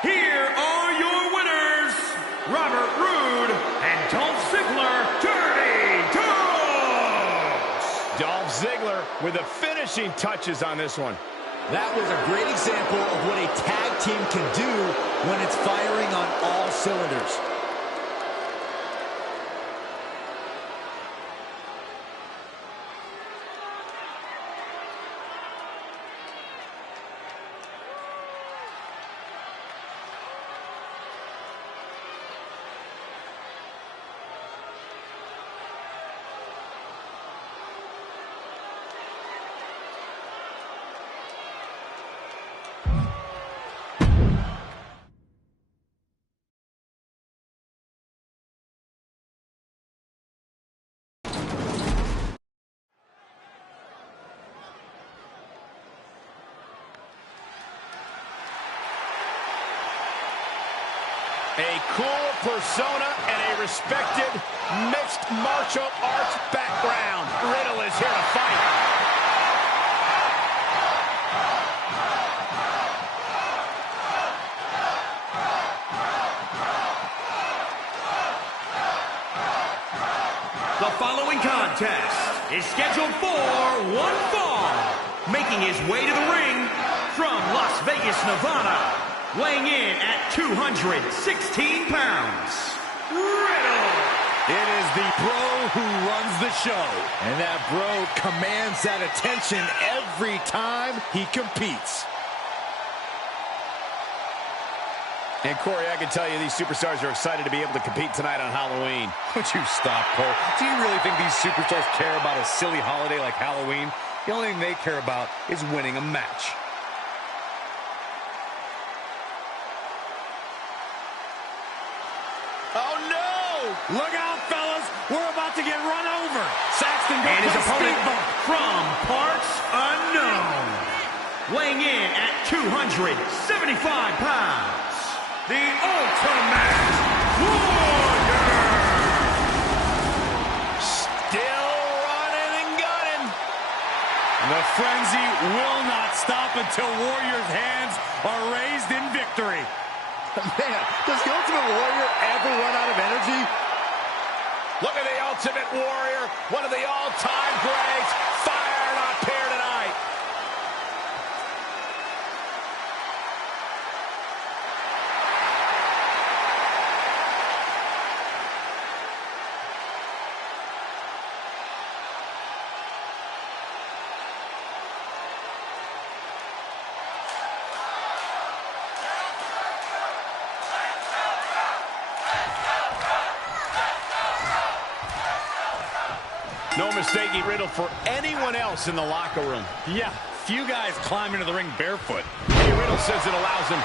Here are your winners, Robert Roode and Dolph Ziggler, Dirty Dawgs. Dolph Ziggler with the finishing touches on this one. That was a great example of what a tag team can do when it's firing on all cylinders. A cool persona and a respected mixed martial arts background. Riddle is here to fight. The following contest is scheduled for one fall. Making his way to the ring from Las Vegas, Nevada. Weighing in at 216 pounds, Riddle. It is the bro who runs the show. And that bro commands that attention every time he competes. And Corey, I can tell you these superstars are excited to be able to compete tonight on Halloween. Would you stop, Cole? Do you really think these superstars care about a silly holiday like Halloween? The only thing they care about is winning a match. Oh, no! Look out, fellas. We're about to get run over. Saxton goes And his for a opponent speed bump. from parts unknown. Weighing in at 275 pounds, the Ultimate Warrior. Still running and gunning. The frenzy will not stop until Warrior's hands are raised in victory. Man, does the Ultimate Warrior ever run out of energy? Look at the Ultimate Warrior, one of the all-time greats, firing up here tonight. No mistaking Riddle for anyone else in the locker room. Yeah, few guys climb into the ring barefoot. Hey, Riddle says it allows him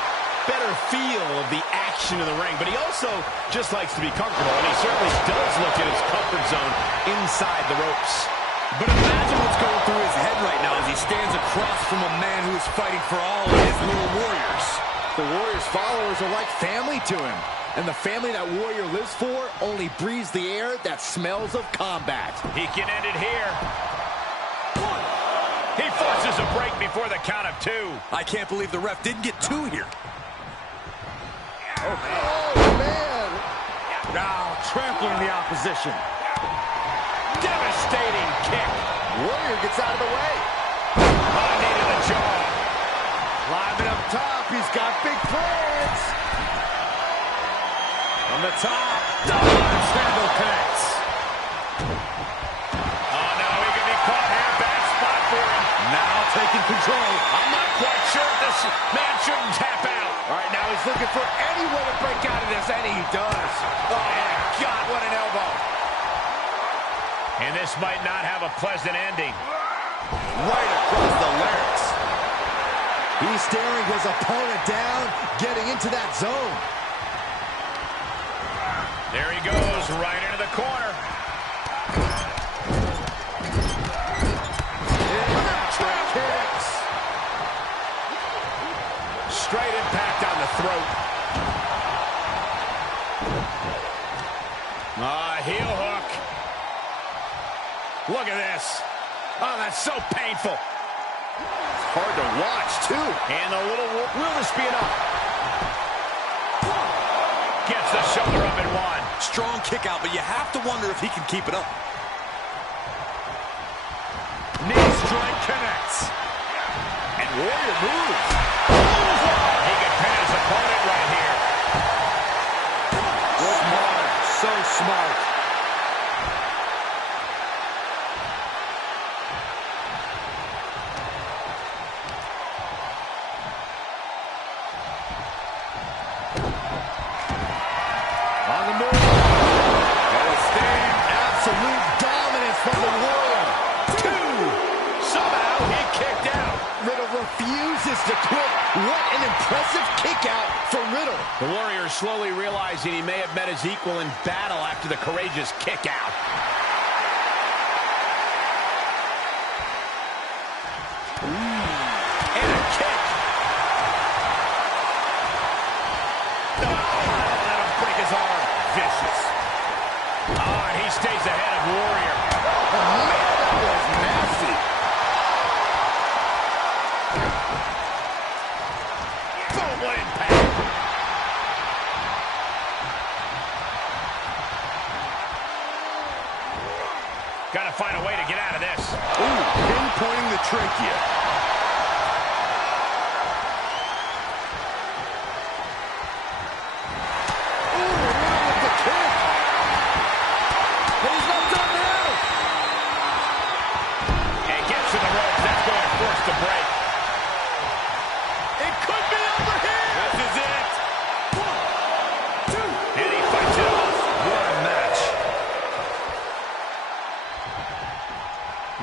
better feel of the action of the ring, but he also just likes to be comfortable, and he certainly does look at his comfort zone inside the ropes. But imagine what's going through his head right now as he stands across from a man who is fighting for all of his little warriors. The Warrior's followers are like family to him. And the family that Warrior lives for only breathes the air that smells of combat. He can end it here. He forces a break before the count of 2. I can't believe the ref didn't get 2 here. Oh, man. Now trampling the opposition. Devastating kick. Warrior gets out of the way. Knee to the jaw. Climbing up top. He's got big plans. From the top. Dawgs handle connects. Oh, no, he could be caught here. Bad spot for him. Now taking control. I'm not quite sure if this man shouldn't tap out. All right, now he's looking for any way to break out of this, and he does. Oh, my God, what an elbow. And this might not have a pleasant ending. Right across the larynx. He's staring his opponent down, getting into that zone. There he goes, right into the corner. Drop kicks. Straight impact on the throat. Heel hook. Look at this. Oh, that's so painful. It's hard to watch, too. And the will this be enough? Gets the shoulder up in one. Strong kick out, but you have to wonder if he can keep it up. Knee strike connects. And Warrior moves. He can pin his opponent right here. Smart. So smart. On the move. Sustained absolute dominance from the Warrior. Somehow he kicked out. Riddle refuses to quit. What an impressive kick out for Riddle. The Warrior is slowly realizing he may have met his equal in battle after the courageous kick out. And a kick. No, let him break his arm. Vicious. Oh, and he stays ahead of Warrior. Oh, man, that was nasty. Boom, what impact. Got to find a way to get out of this. Ooh, pinpointing the trachea. Ooh, Riddle with the kick. But he's not done now. And gets to the ropes. That's going to force the break. It could be over here. This is it. 1, 2. And he fights it off. What a match.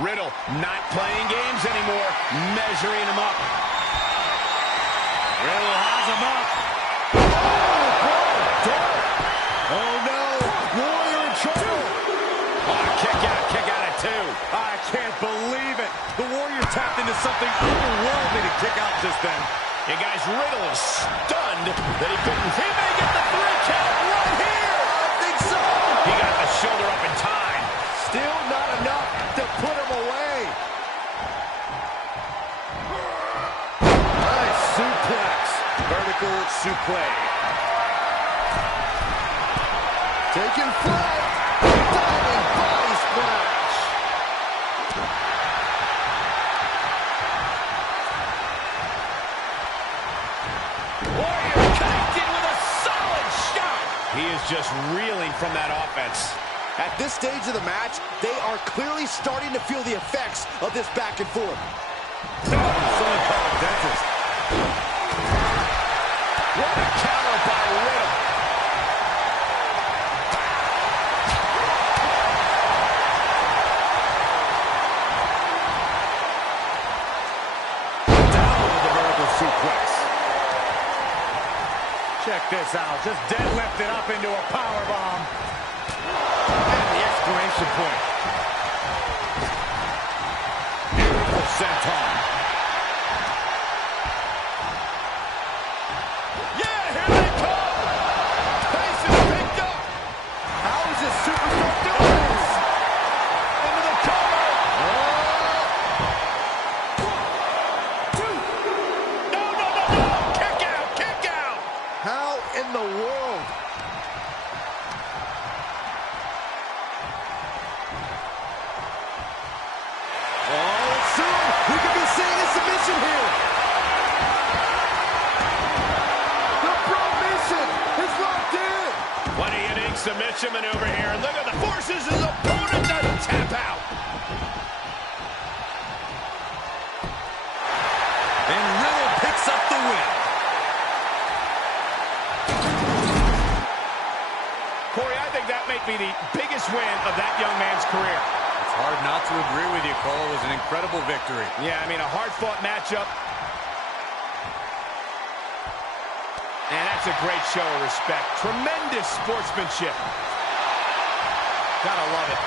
Riddle not playing games anymore. Measuring him up. Riddle has him up. Oh, no. Warrior in trouble. Oh, kick out at 2. I can't believe it. The Warrior tapped into something overwhelming to kick out just then. You guys, Riddle is stunned that he couldn't. He may get the 3 count right here. I think so. He got the shoulder up in time. Still not enough to put him away. Nice suplex. Vertical suplex. Taking flight. Diving body splash. Warrior connected with a solid shot. He is just reeling from that offense. At this stage of the match, they are clearly starting to feel the effects of this back and forth. Someone call a dentist. What a counter by Riddle. Down with the vertical suplex. Check this out. Just deadlifted up into a powerbomb. And the exclamation point. Beautiful senton. Yeah, here they come. Pace is picked up. How is this superstar doing this? Into the cover. 1, 2. No. Kick out. How in the world? Oh, soon we could be seeing a submission here. The Pro Mission is locked in. What a unique submission maneuver here. And look at the forces his opponent doesn't tap out. And Riddle picks up the win. Corey, I think that may be the biggest win of that young man's career. It's hard not to agree with you, Cole. It was an incredible victory. Yeah, I mean, a hard-fought matchup. And that's a great show of respect. Tremendous sportsmanship. Gotta love it.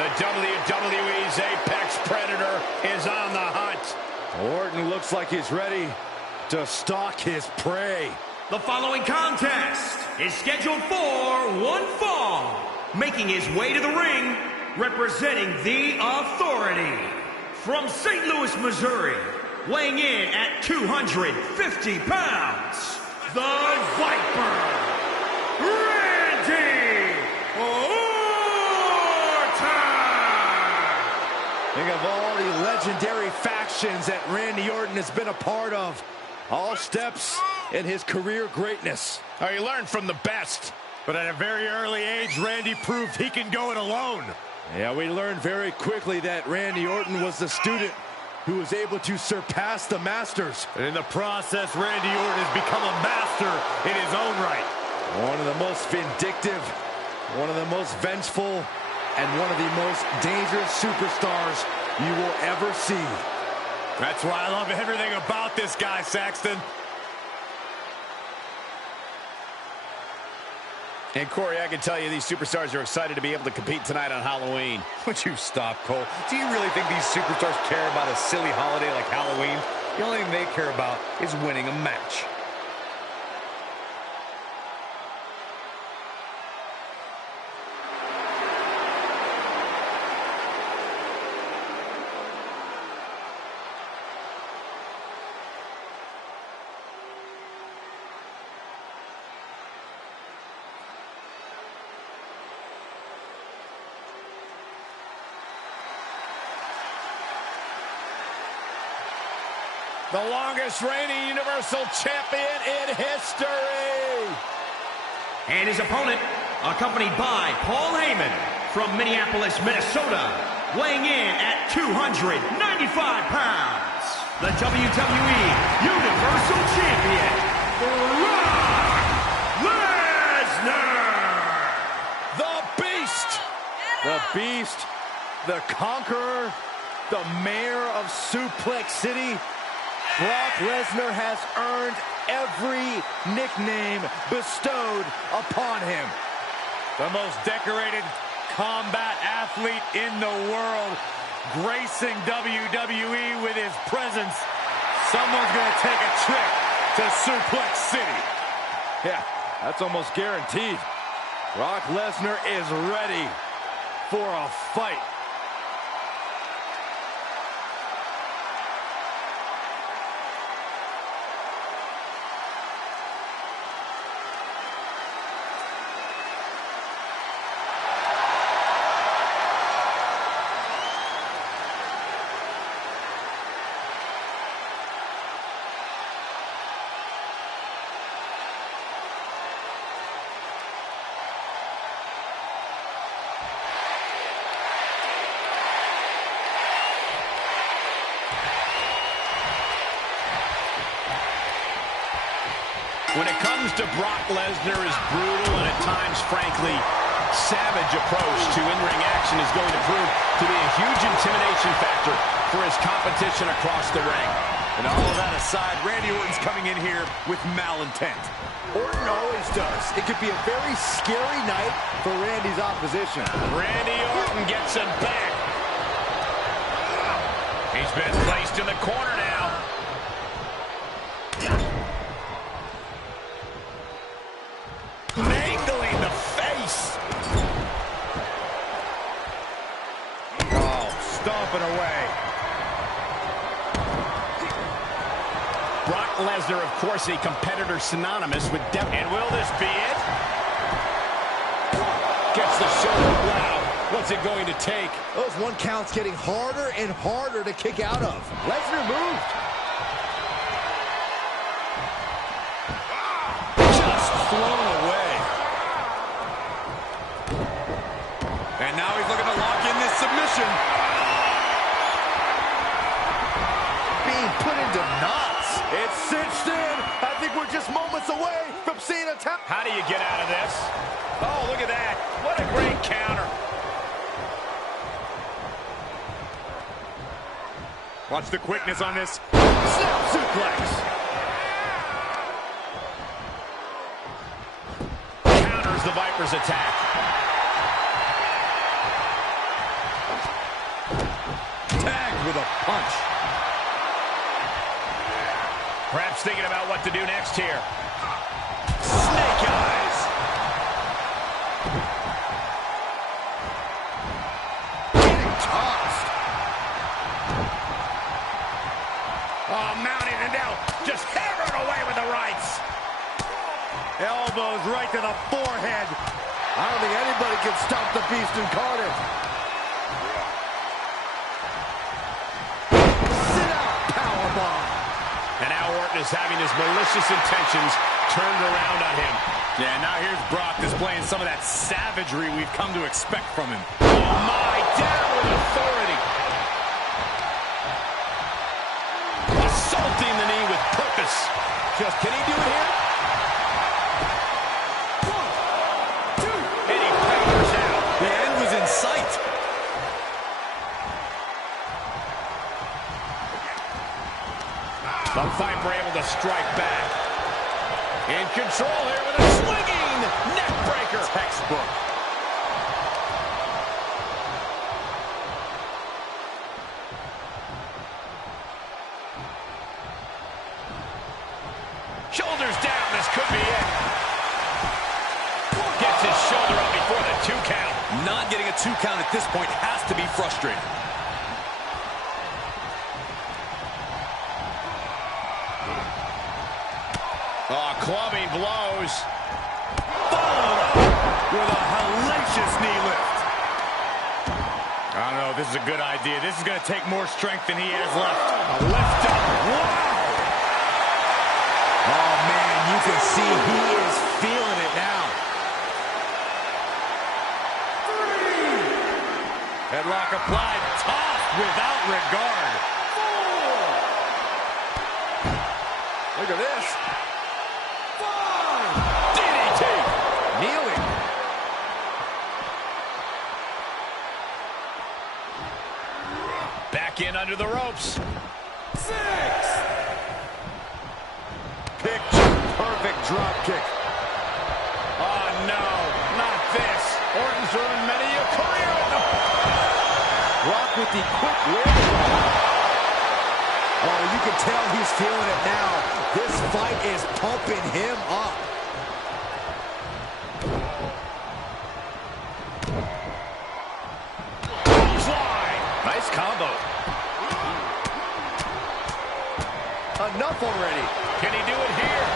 The WWE's Apex Predator is on the hunt. Orton looks like he's ready to stalk his prey. The following contest is scheduled for one fall. Making his way to the ring, representing the Authority. From St. Louis, Missouri, weighing in at 250 pounds, the Viper, Randy Orton! Think of all the legendary factions that Randy Orton has been a part of. All steps in his career greatness. Oh, he learned from the best. But at a very early age, Randy proved he can go it alone. Yeah, we learned very quickly that Randy Orton was the student who was able to surpass the masters. And in the process, Randy Orton has become a master in his own right. One of the most vindictive, one of the most vengeful, and one of the most dangerous superstars you will ever see. That's why I love everything about this guy, Saxton. And Corey, I can tell you these superstars are excited to be able to compete tonight on Halloween. Would you stop, Cole? Do you really think these superstars care about a silly holiday like Halloween? The only thing they care about is winning a match. The longest reigning Universal Champion in history. And his opponent, accompanied by Paul Heyman from Minneapolis, Minnesota, weighing in at 295 pounds, the WWE Universal Champion, Brock Lesnar. The Beast. The Beast, the Conqueror, the Mayor of Suplex City. Brock Lesnar has earned every nickname bestowed upon him. The most decorated combat athlete in the world, gracing WWE with his presence. Someone's going to take a trip to Suplex City. Yeah, that's almost guaranteed. Brock Lesnar is ready for a fight. When it comes to Brock Lesnar, his brutal and at times, frankly, savage approach to in-ring action is going to prove to be a huge intimidation factor for his competition across the ring. And all of that aside, Randy Orton's coming in here with malintent. Orton always does. It could be a very scary night for Randy's opposition. Randy Orton gets him back. He's been placed in the corner now. Mangling the face. Oh, stomping away. Brock Lesnar, of course, a competitor synonymous with Deville. And will this be it? Gets the shoulder. Wow. What's it going to take? Those one counts getting harder and harder to kick out of. Lesnar moved. Just thrown away. And now he's looking to lock in this submission. Being put into knots. It's cinched in. I think we're just moments away from seeing a tap. How do you get out of this? Oh, look at that. What a great counter. Watch the quickness on this. Snap suplex. Counters the Viper's attack. punch. Perhaps thinking about what to do next here. Snake eyes. Getting tossed. Oh, mounting and now just hammered away with the rights. Elbows right to the forehead. I don't think anybody can stop the beast incarnate. Sit out, powerbomb. And now Orton is having his malicious intentions turned around on him. Yeah, now here's Brock displaying some of that savagery we've come to expect from him. Oh my, down with authority. Assaulting the knee with purpose. Just, can he do it here? And he powers out. The end was in sight. The Viper able to strike back. In control here with a swinging neck breaker. Textbook. Shoulders down, this could be it. Gets his shoulder up before the 2 count. Not getting a 2 count at this point has to be frustrating. Oh, clubbing blows. Followed up with a hellacious knee lift. I don't know if this is a good idea. This is going to take more strength than he has left. A lift up. Wow. Oh, man, you can see he is feeling it now. Headlock applied, tossed without regard. Look at this. DDT. Kneeling. Back in under the ropes. 6. Picture perfect drop kick. Oh, no, not this. Orton's ruined many a career. Rock with the quick wherewithal. Oh, you can tell he's feeling it now. This fight is pumping him up. Clothesline. Nice combo. Enough already. Can he do it here?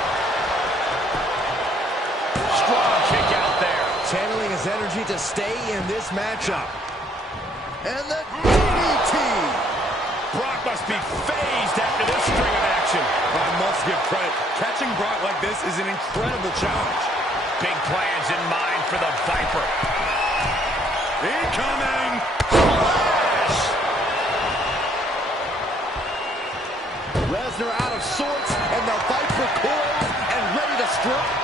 Strong kick out there. Channeling his energy to stay in this matchup. And the DDT. Brock must be phased after this string of action. I must give credit. Catching Brock like this is an incredible challenge. Big plans in mind for the Viper. Incoming! Splash! Lesnar out of sorts, and the Viper coils and ready to strike.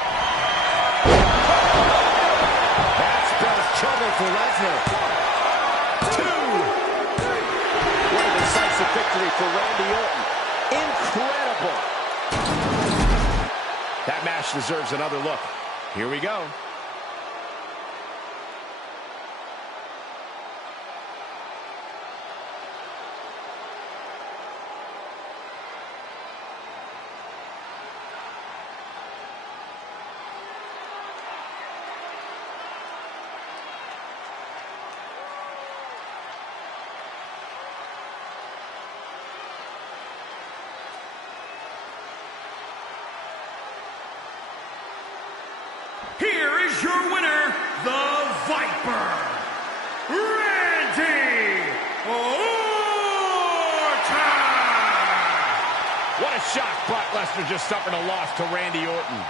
That spells trouble for Lesnar. 2. What a decisive victory for Randy Orton. Incredible. That match deserves another look. Here we go. Here is your winner, the Viper, Randy Orton! What a shock. Brock Lesnar just suffered a loss to Randy Orton.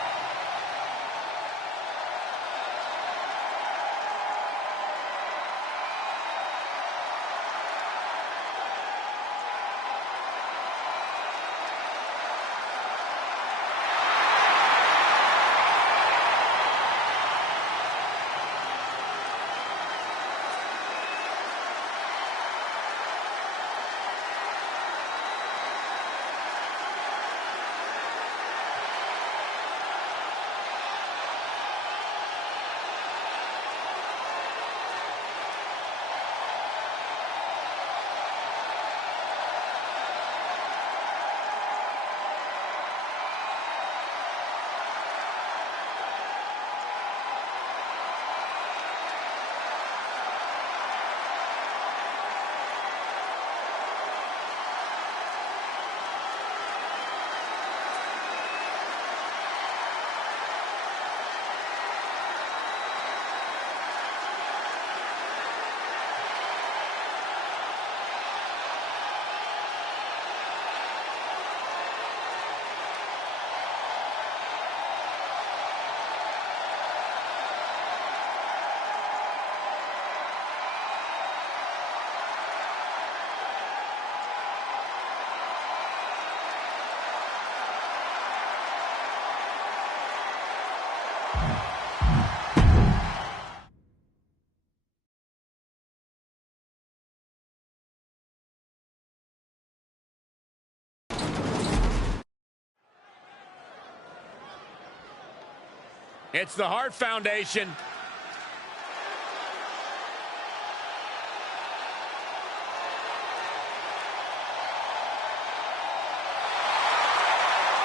It's the Hart Foundation.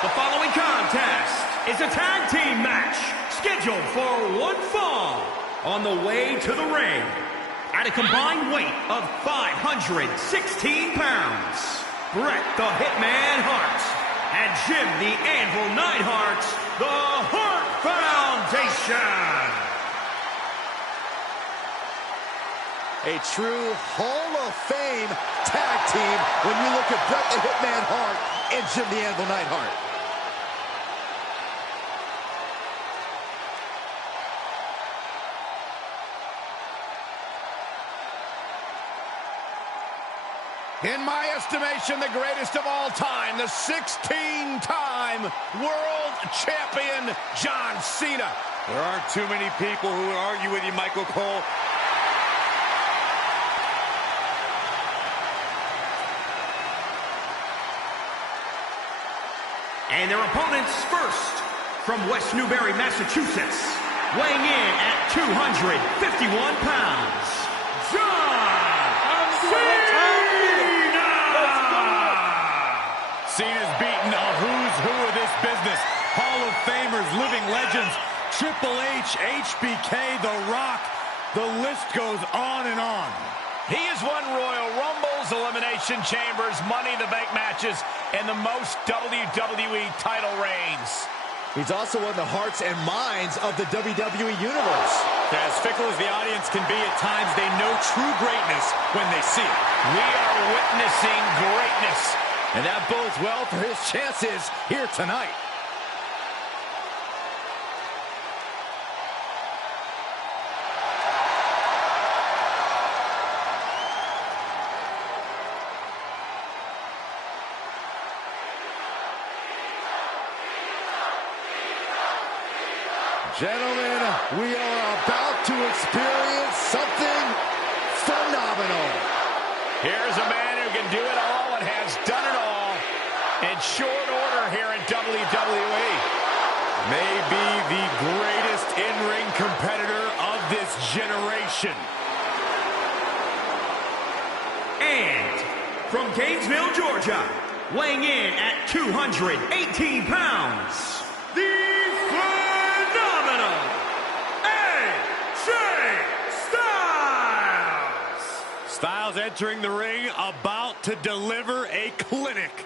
The following contest is a tag team match scheduled for one fall. On the way to the ring, at a combined weight of 516 pounds, Bret the Hitman Hart and Jim the Anvil Neidhart, the Hart Foundation. A true Hall of Fame tag team when you look at Bret the Hitman Hart and Jim the Anvil Neidhart. In my estimation, the greatest of all time, the 16-time world champion, John Cena. There aren't too many people who would argue with you, Michael Cole. And their opponents first, from West Newbury, Massachusetts, weighing in at 251 pounds, John Cena! Cena's beaten a who's who of this business. Hall of Famers, living legends, Triple H, HBK, The Rock. The list goes on and on. He has won Royal Rumbles, Elimination Chambers, Money in the Bank matches, and the most WWE title reigns. He's also won the hearts and minds of the WWE Universe. As fickle as the audience can be at times, they know true greatness when they see it. We are witnessing greatness. And that bodes well for his chances here tonight. Gentlemen, we are about to experience something phenomenal. Here's a man who can do it all and has done it all in short order here in WWE. Maybe the greatest in-ring competitor of this generation. And from Gainesville, Georgia, weighing in at 218 pounds, the phenomenal AJ Styles! Styles entering the ring, about to deliver a clinic.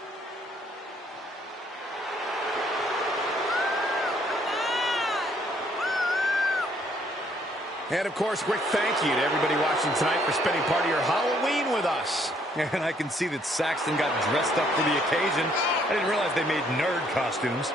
And, of course, quick thank you to everybody watching tonight for spending part of your Halloween with us. And I can see that Saxton got dressed up for the occasion. I didn't realize they made nerd costumes.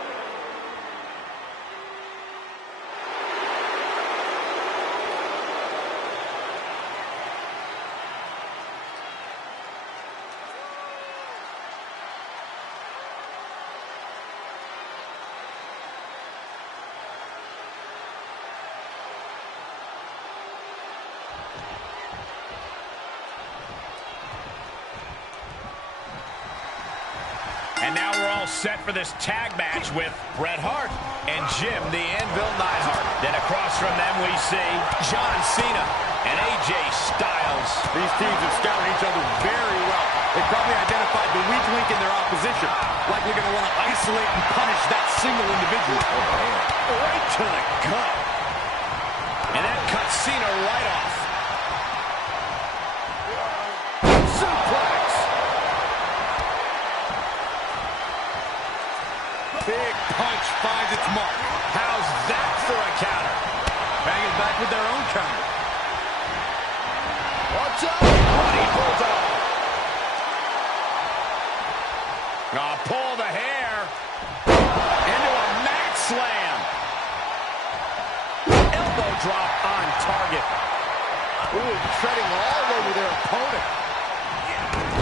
And now we're all set for this tag match with Bret Hart and Jim the Anvil Neidhart. Then across from them we see John Cena and AJ Styles. These teams have scouted each other very well. They probably identified the weak link in their opposition. Likely going to want to isolate and punish that single individual. Right to the gut. And that cuts Cena right off. Suplex. Big punch finds its mark. How's that for a counter? Banging back with their own counter. Watch out! Bloody bulldog. Pull the hair into a mat slam. Elbow drop on target. Ooh, treading all over their opponent.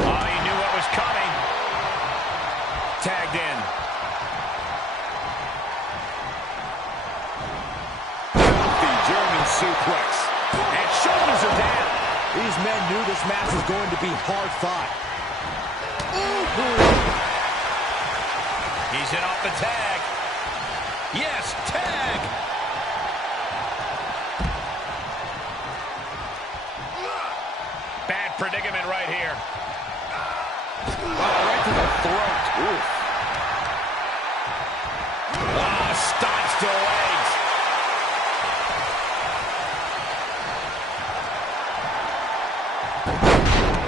Oh, he knew what was coming. Tagged in. Healthy German suplex. And shoulders are down. These men knew this match was going to be hard fought. He's in off the tag. Yes, tag. throat. Oof. Oh, stomps to the legs.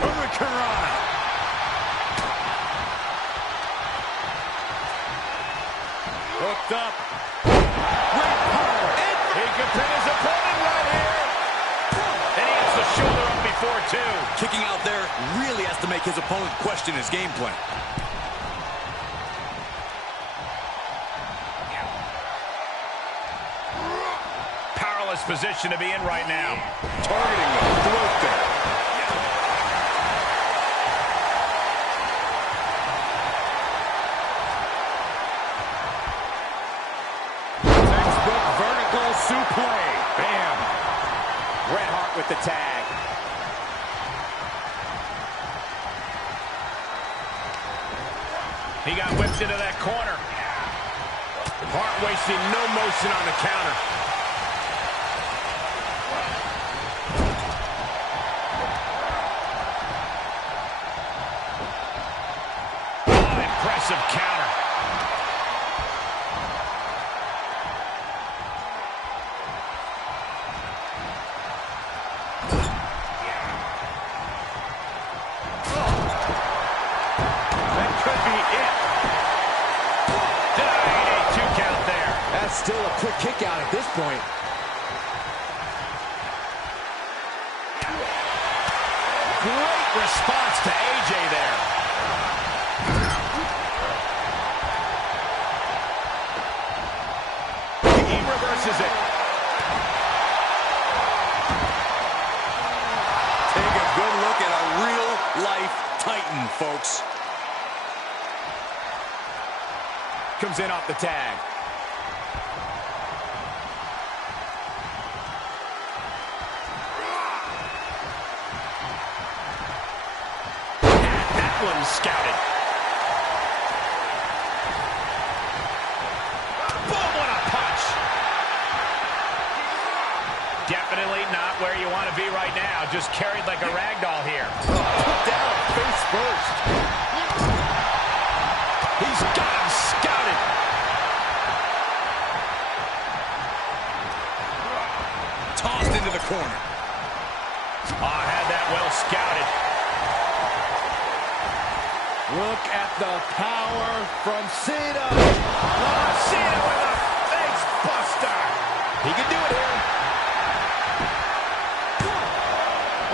Hurricanrana. Hooked up. Great power. He could pin his opponent right here. And he gets the shoulder up before, too. Kicking out there really has to make his opponent question his game plan. Powerless position to be in right now. Targeting the throat there. Textbook vertical suplex. Bam. Bret Hart with the tag. He got whipped into that corner. Hart wasting no motion on the counter. Oh, impressive counter. That could be it. Denied a 2 count there. That's still a quick kick out at this point. Great response to AJ there. He reverses it. Take a good look at a real-life Titan, folks. Comes in off the tag. That one's scouted. Boom, what a punch. Definitely not where you want to be right now. Just carried like a rag doll here. Put down face first. He's got him scouted. Tossed into the corner. Oh, had that well scouted. Look at the power from Cena. Oh, Cena with a face buster. He can do it here.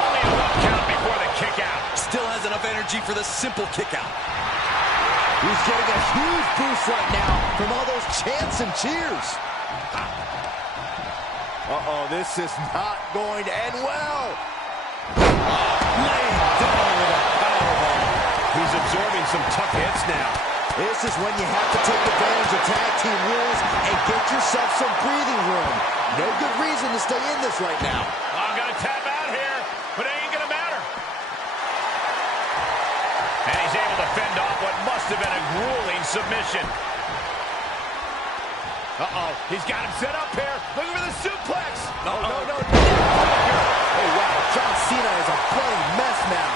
Only a 1 count before the kick out. Still has enough energy for the simple kick out. He's getting a huge boost right now from all those chants and cheers. Uh-oh, this is not going to end well. Laid down with a powerbomb. He's absorbing some tough hits now. This is when you have to take advantage of tag team rules and get yourself some breathing room. No good reason to stay in this right now. I'm going to tap out here, but it ain't going to matter. And he's able to fend off what must have been a grueling submission. Uh-oh, he's got him set up here. Looking for the suplex. No. Oh, wow, John Cena is a bloody mess now.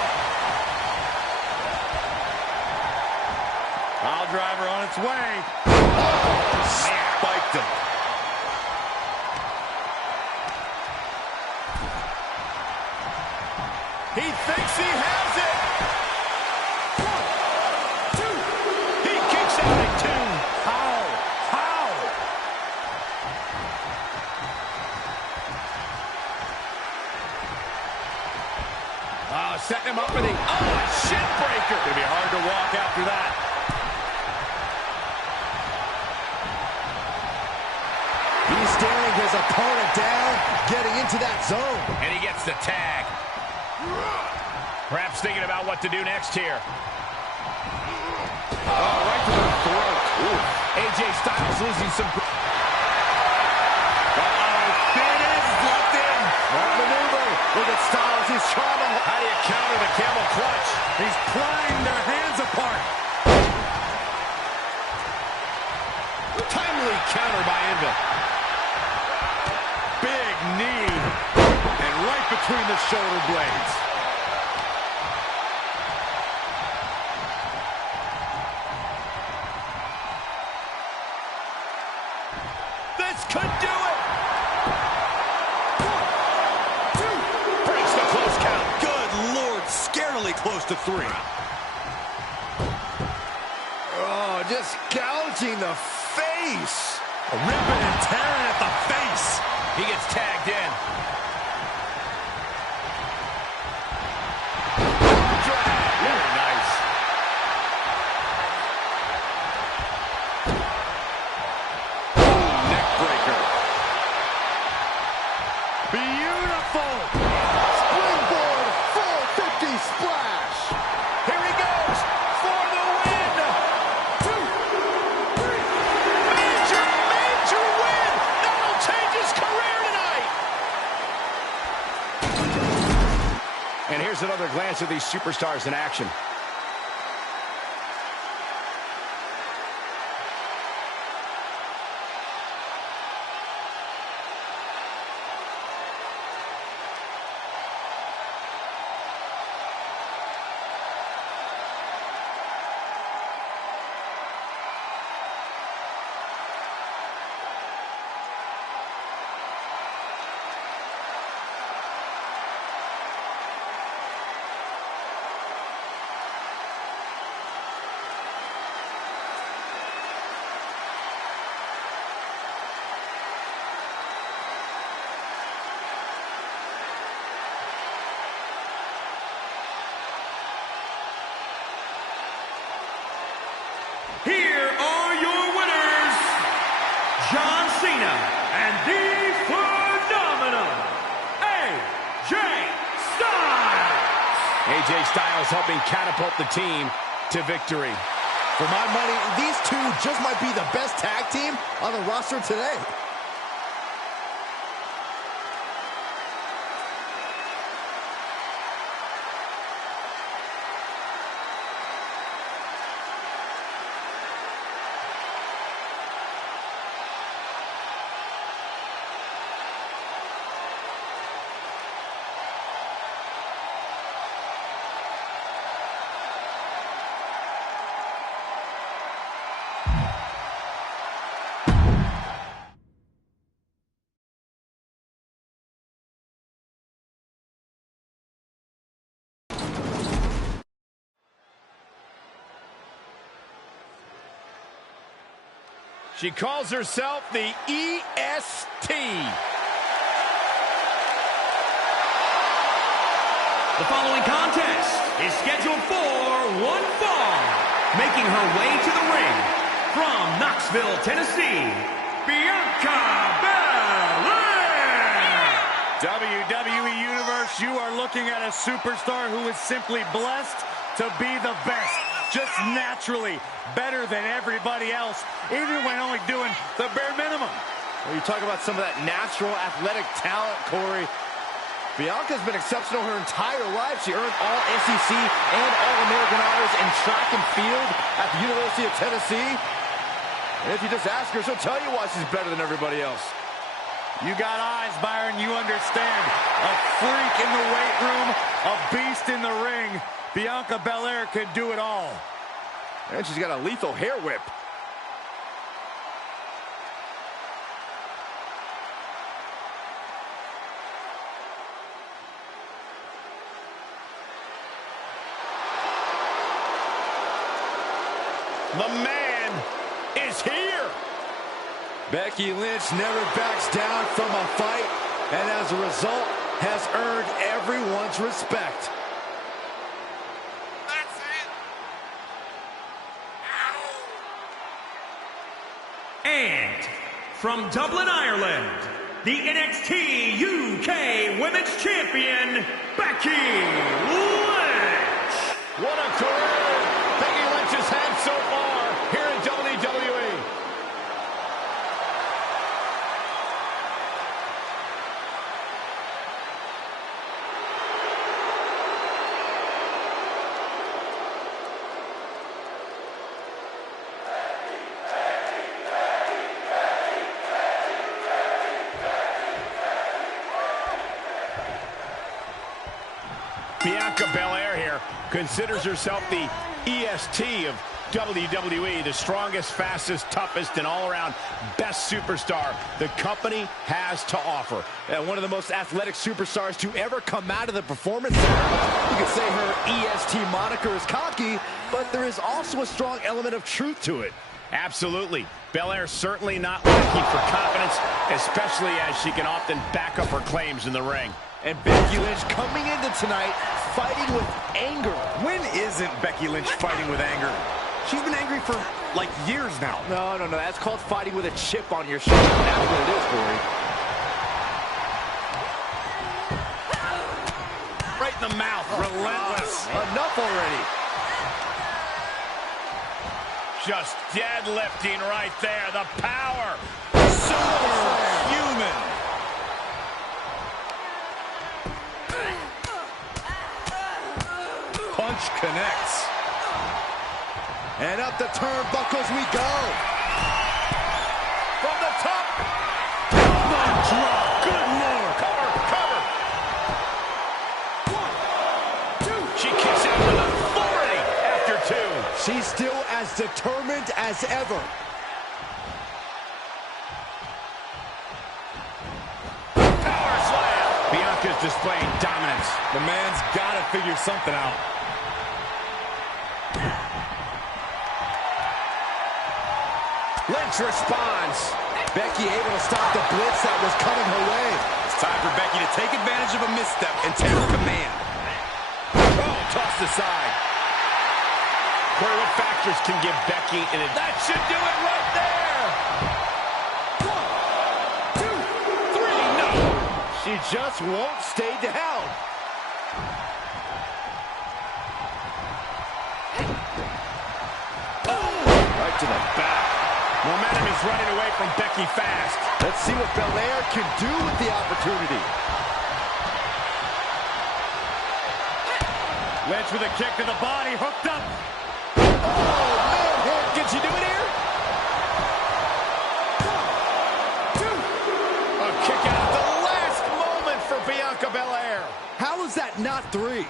Pile driver on its way. Spiked him. He thinks he has it. 1, 2. He kicks out at 2. How? Setting him up for the shin breaker. Gonna be hard to walk after that. He's staring his opponent down, getting into that zone. And he gets the tag. Perhaps thinking about what to do next here. Oh, right to the throat. Ooh. AJ Styles losing some... Locked in. Smart maneuver. Look at Styles. He's trying to... How do you counter the camel clutch? He's prying their hands apart. Timely counter by Deville. Big knee. And right between the shoulder blades. This could do it. 1, 2. Breaks the close count. Good Lord, scarily close to 3. Oh, just gouging the face. Ripping and tearing at the face. He gets tagged in. Very nice. Neck breaker. Beautiful. Springboard 450 splash. Here he goes for the win. 2, 3. Major, major win. That'll change his career tonight. And here's another glance at these superstars in action. Here are your winners, John Cena and the phenomenal AJ Styles. AJ Styles helping catapult the team to victory. For my money, these two just might be the best tag team on the roster today. She calls herself the EST. The following contest is scheduled for one fall. Making her way to the ring from Knoxville, Tennessee, Bianca Belair. WWE Universe, you are looking at a superstar who is simply blessed to be the best. Just naturally better than everybody else, even when only doing the bare minimum. Well, you talk about some of that natural athletic talent, Corey. Bianca's been exceptional her entire life. She earned all SEC and All-American honors in track and field at the University of Tennessee. And if you just ask her, she'll tell you why she's better than everybody else. You got eyes, Byron, you understand. A freak in the weight room, a beast in the ring. Bianca Belair can do it all. And she's got a lethal hair whip. The man is here. Becky Lynch never backs down from a fight, and as a result, has earned everyone's respect. That's it. And from Dublin, Ireland, the NXT UK Women's Champion, Becky Lynch. What a career Becky Lynch has had so far here in WWE. Bianca Belair here considers herself the EST of WWE, the strongest, fastest, toughest, and all-around best superstar the company has to offer. One of the most athletic superstars to ever come out of the Performance Center. You could say her EST moniker is cocky, but there is also a strong element of truth to it. Absolutely. Belair certainly not lacking for confidence, especially as she can often back up her claims in the ring. And Becky Lynch coming into tonight fighting with anger. When isn't Becky Lynch fighting with anger? She's been angry for, like, years now. No. That's called fighting with a chip on your shoulder. That's what it is, Corey. Right in the mouth. Relentless. Enough already. Just deadlifting right there. The power. Superhuman. Punch connects. And up the turnbuckles we go. From the top. Elbow drop. Good Lord. Cover. 1, 2. She kicks out with authority after 2. She's still as determined as ever. Power slam. Bianca's displaying dominance. The man's got to figure something out. Lynch responds. Becky able to stop the blitz that was coming her way. It's time for Becky to take advantage of a misstep and take command. Oh, tossed aside. Corey, what factors can give Becky an advantage? That should do it right there. 1, 2, 3, no. She just won't stay down. Right to the back. Momentum is running away from Becky fast. Let's see what Belair can do with the opportunity. Lynch with a kick to the body, hooked up. Oh, man, can she do it here? 1, 2. A kick out at the last moment for Bianca Belair. How is that not 3?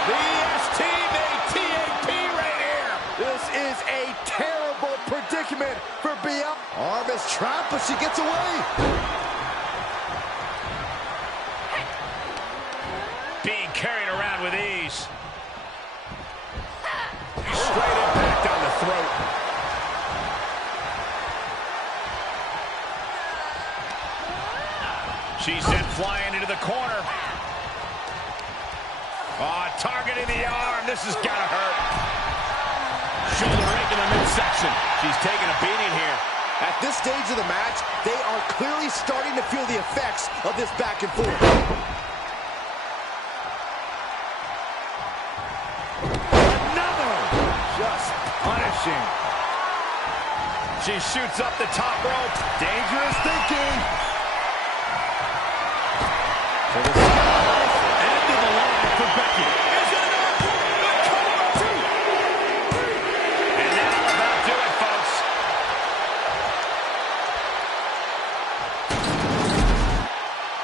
The EST made TAP right here. This is a terrible predicament for Bianca. Arm is trapped, but she gets away. Being carried around with ease. Straight impact on the throat. She's sent flying into the corner. Oh, targeting the arm. This has got to hurt. Shoulder right to the midsection. She's taking a beating here. At this stage of the match, they are clearly starting to feel the effects of this back and forth. Another. Just punishing. She shoots up the top rope. Dangerous thinking. End of the line for Becky. Is it enough? The cover. 2, 3. And that'll about do it, folks.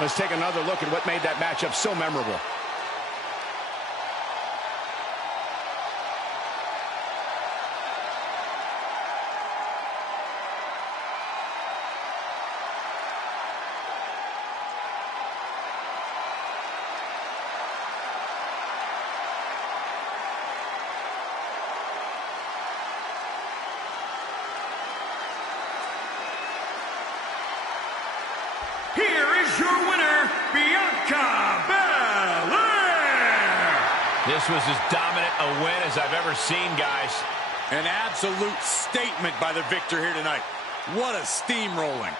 Let's take another look at what made that matchup so memorable. Here is your winner, Bianca Belair. This was as dominant a win as I've ever seen, guys. An absolute statement by the victor here tonight. What a steamrolling.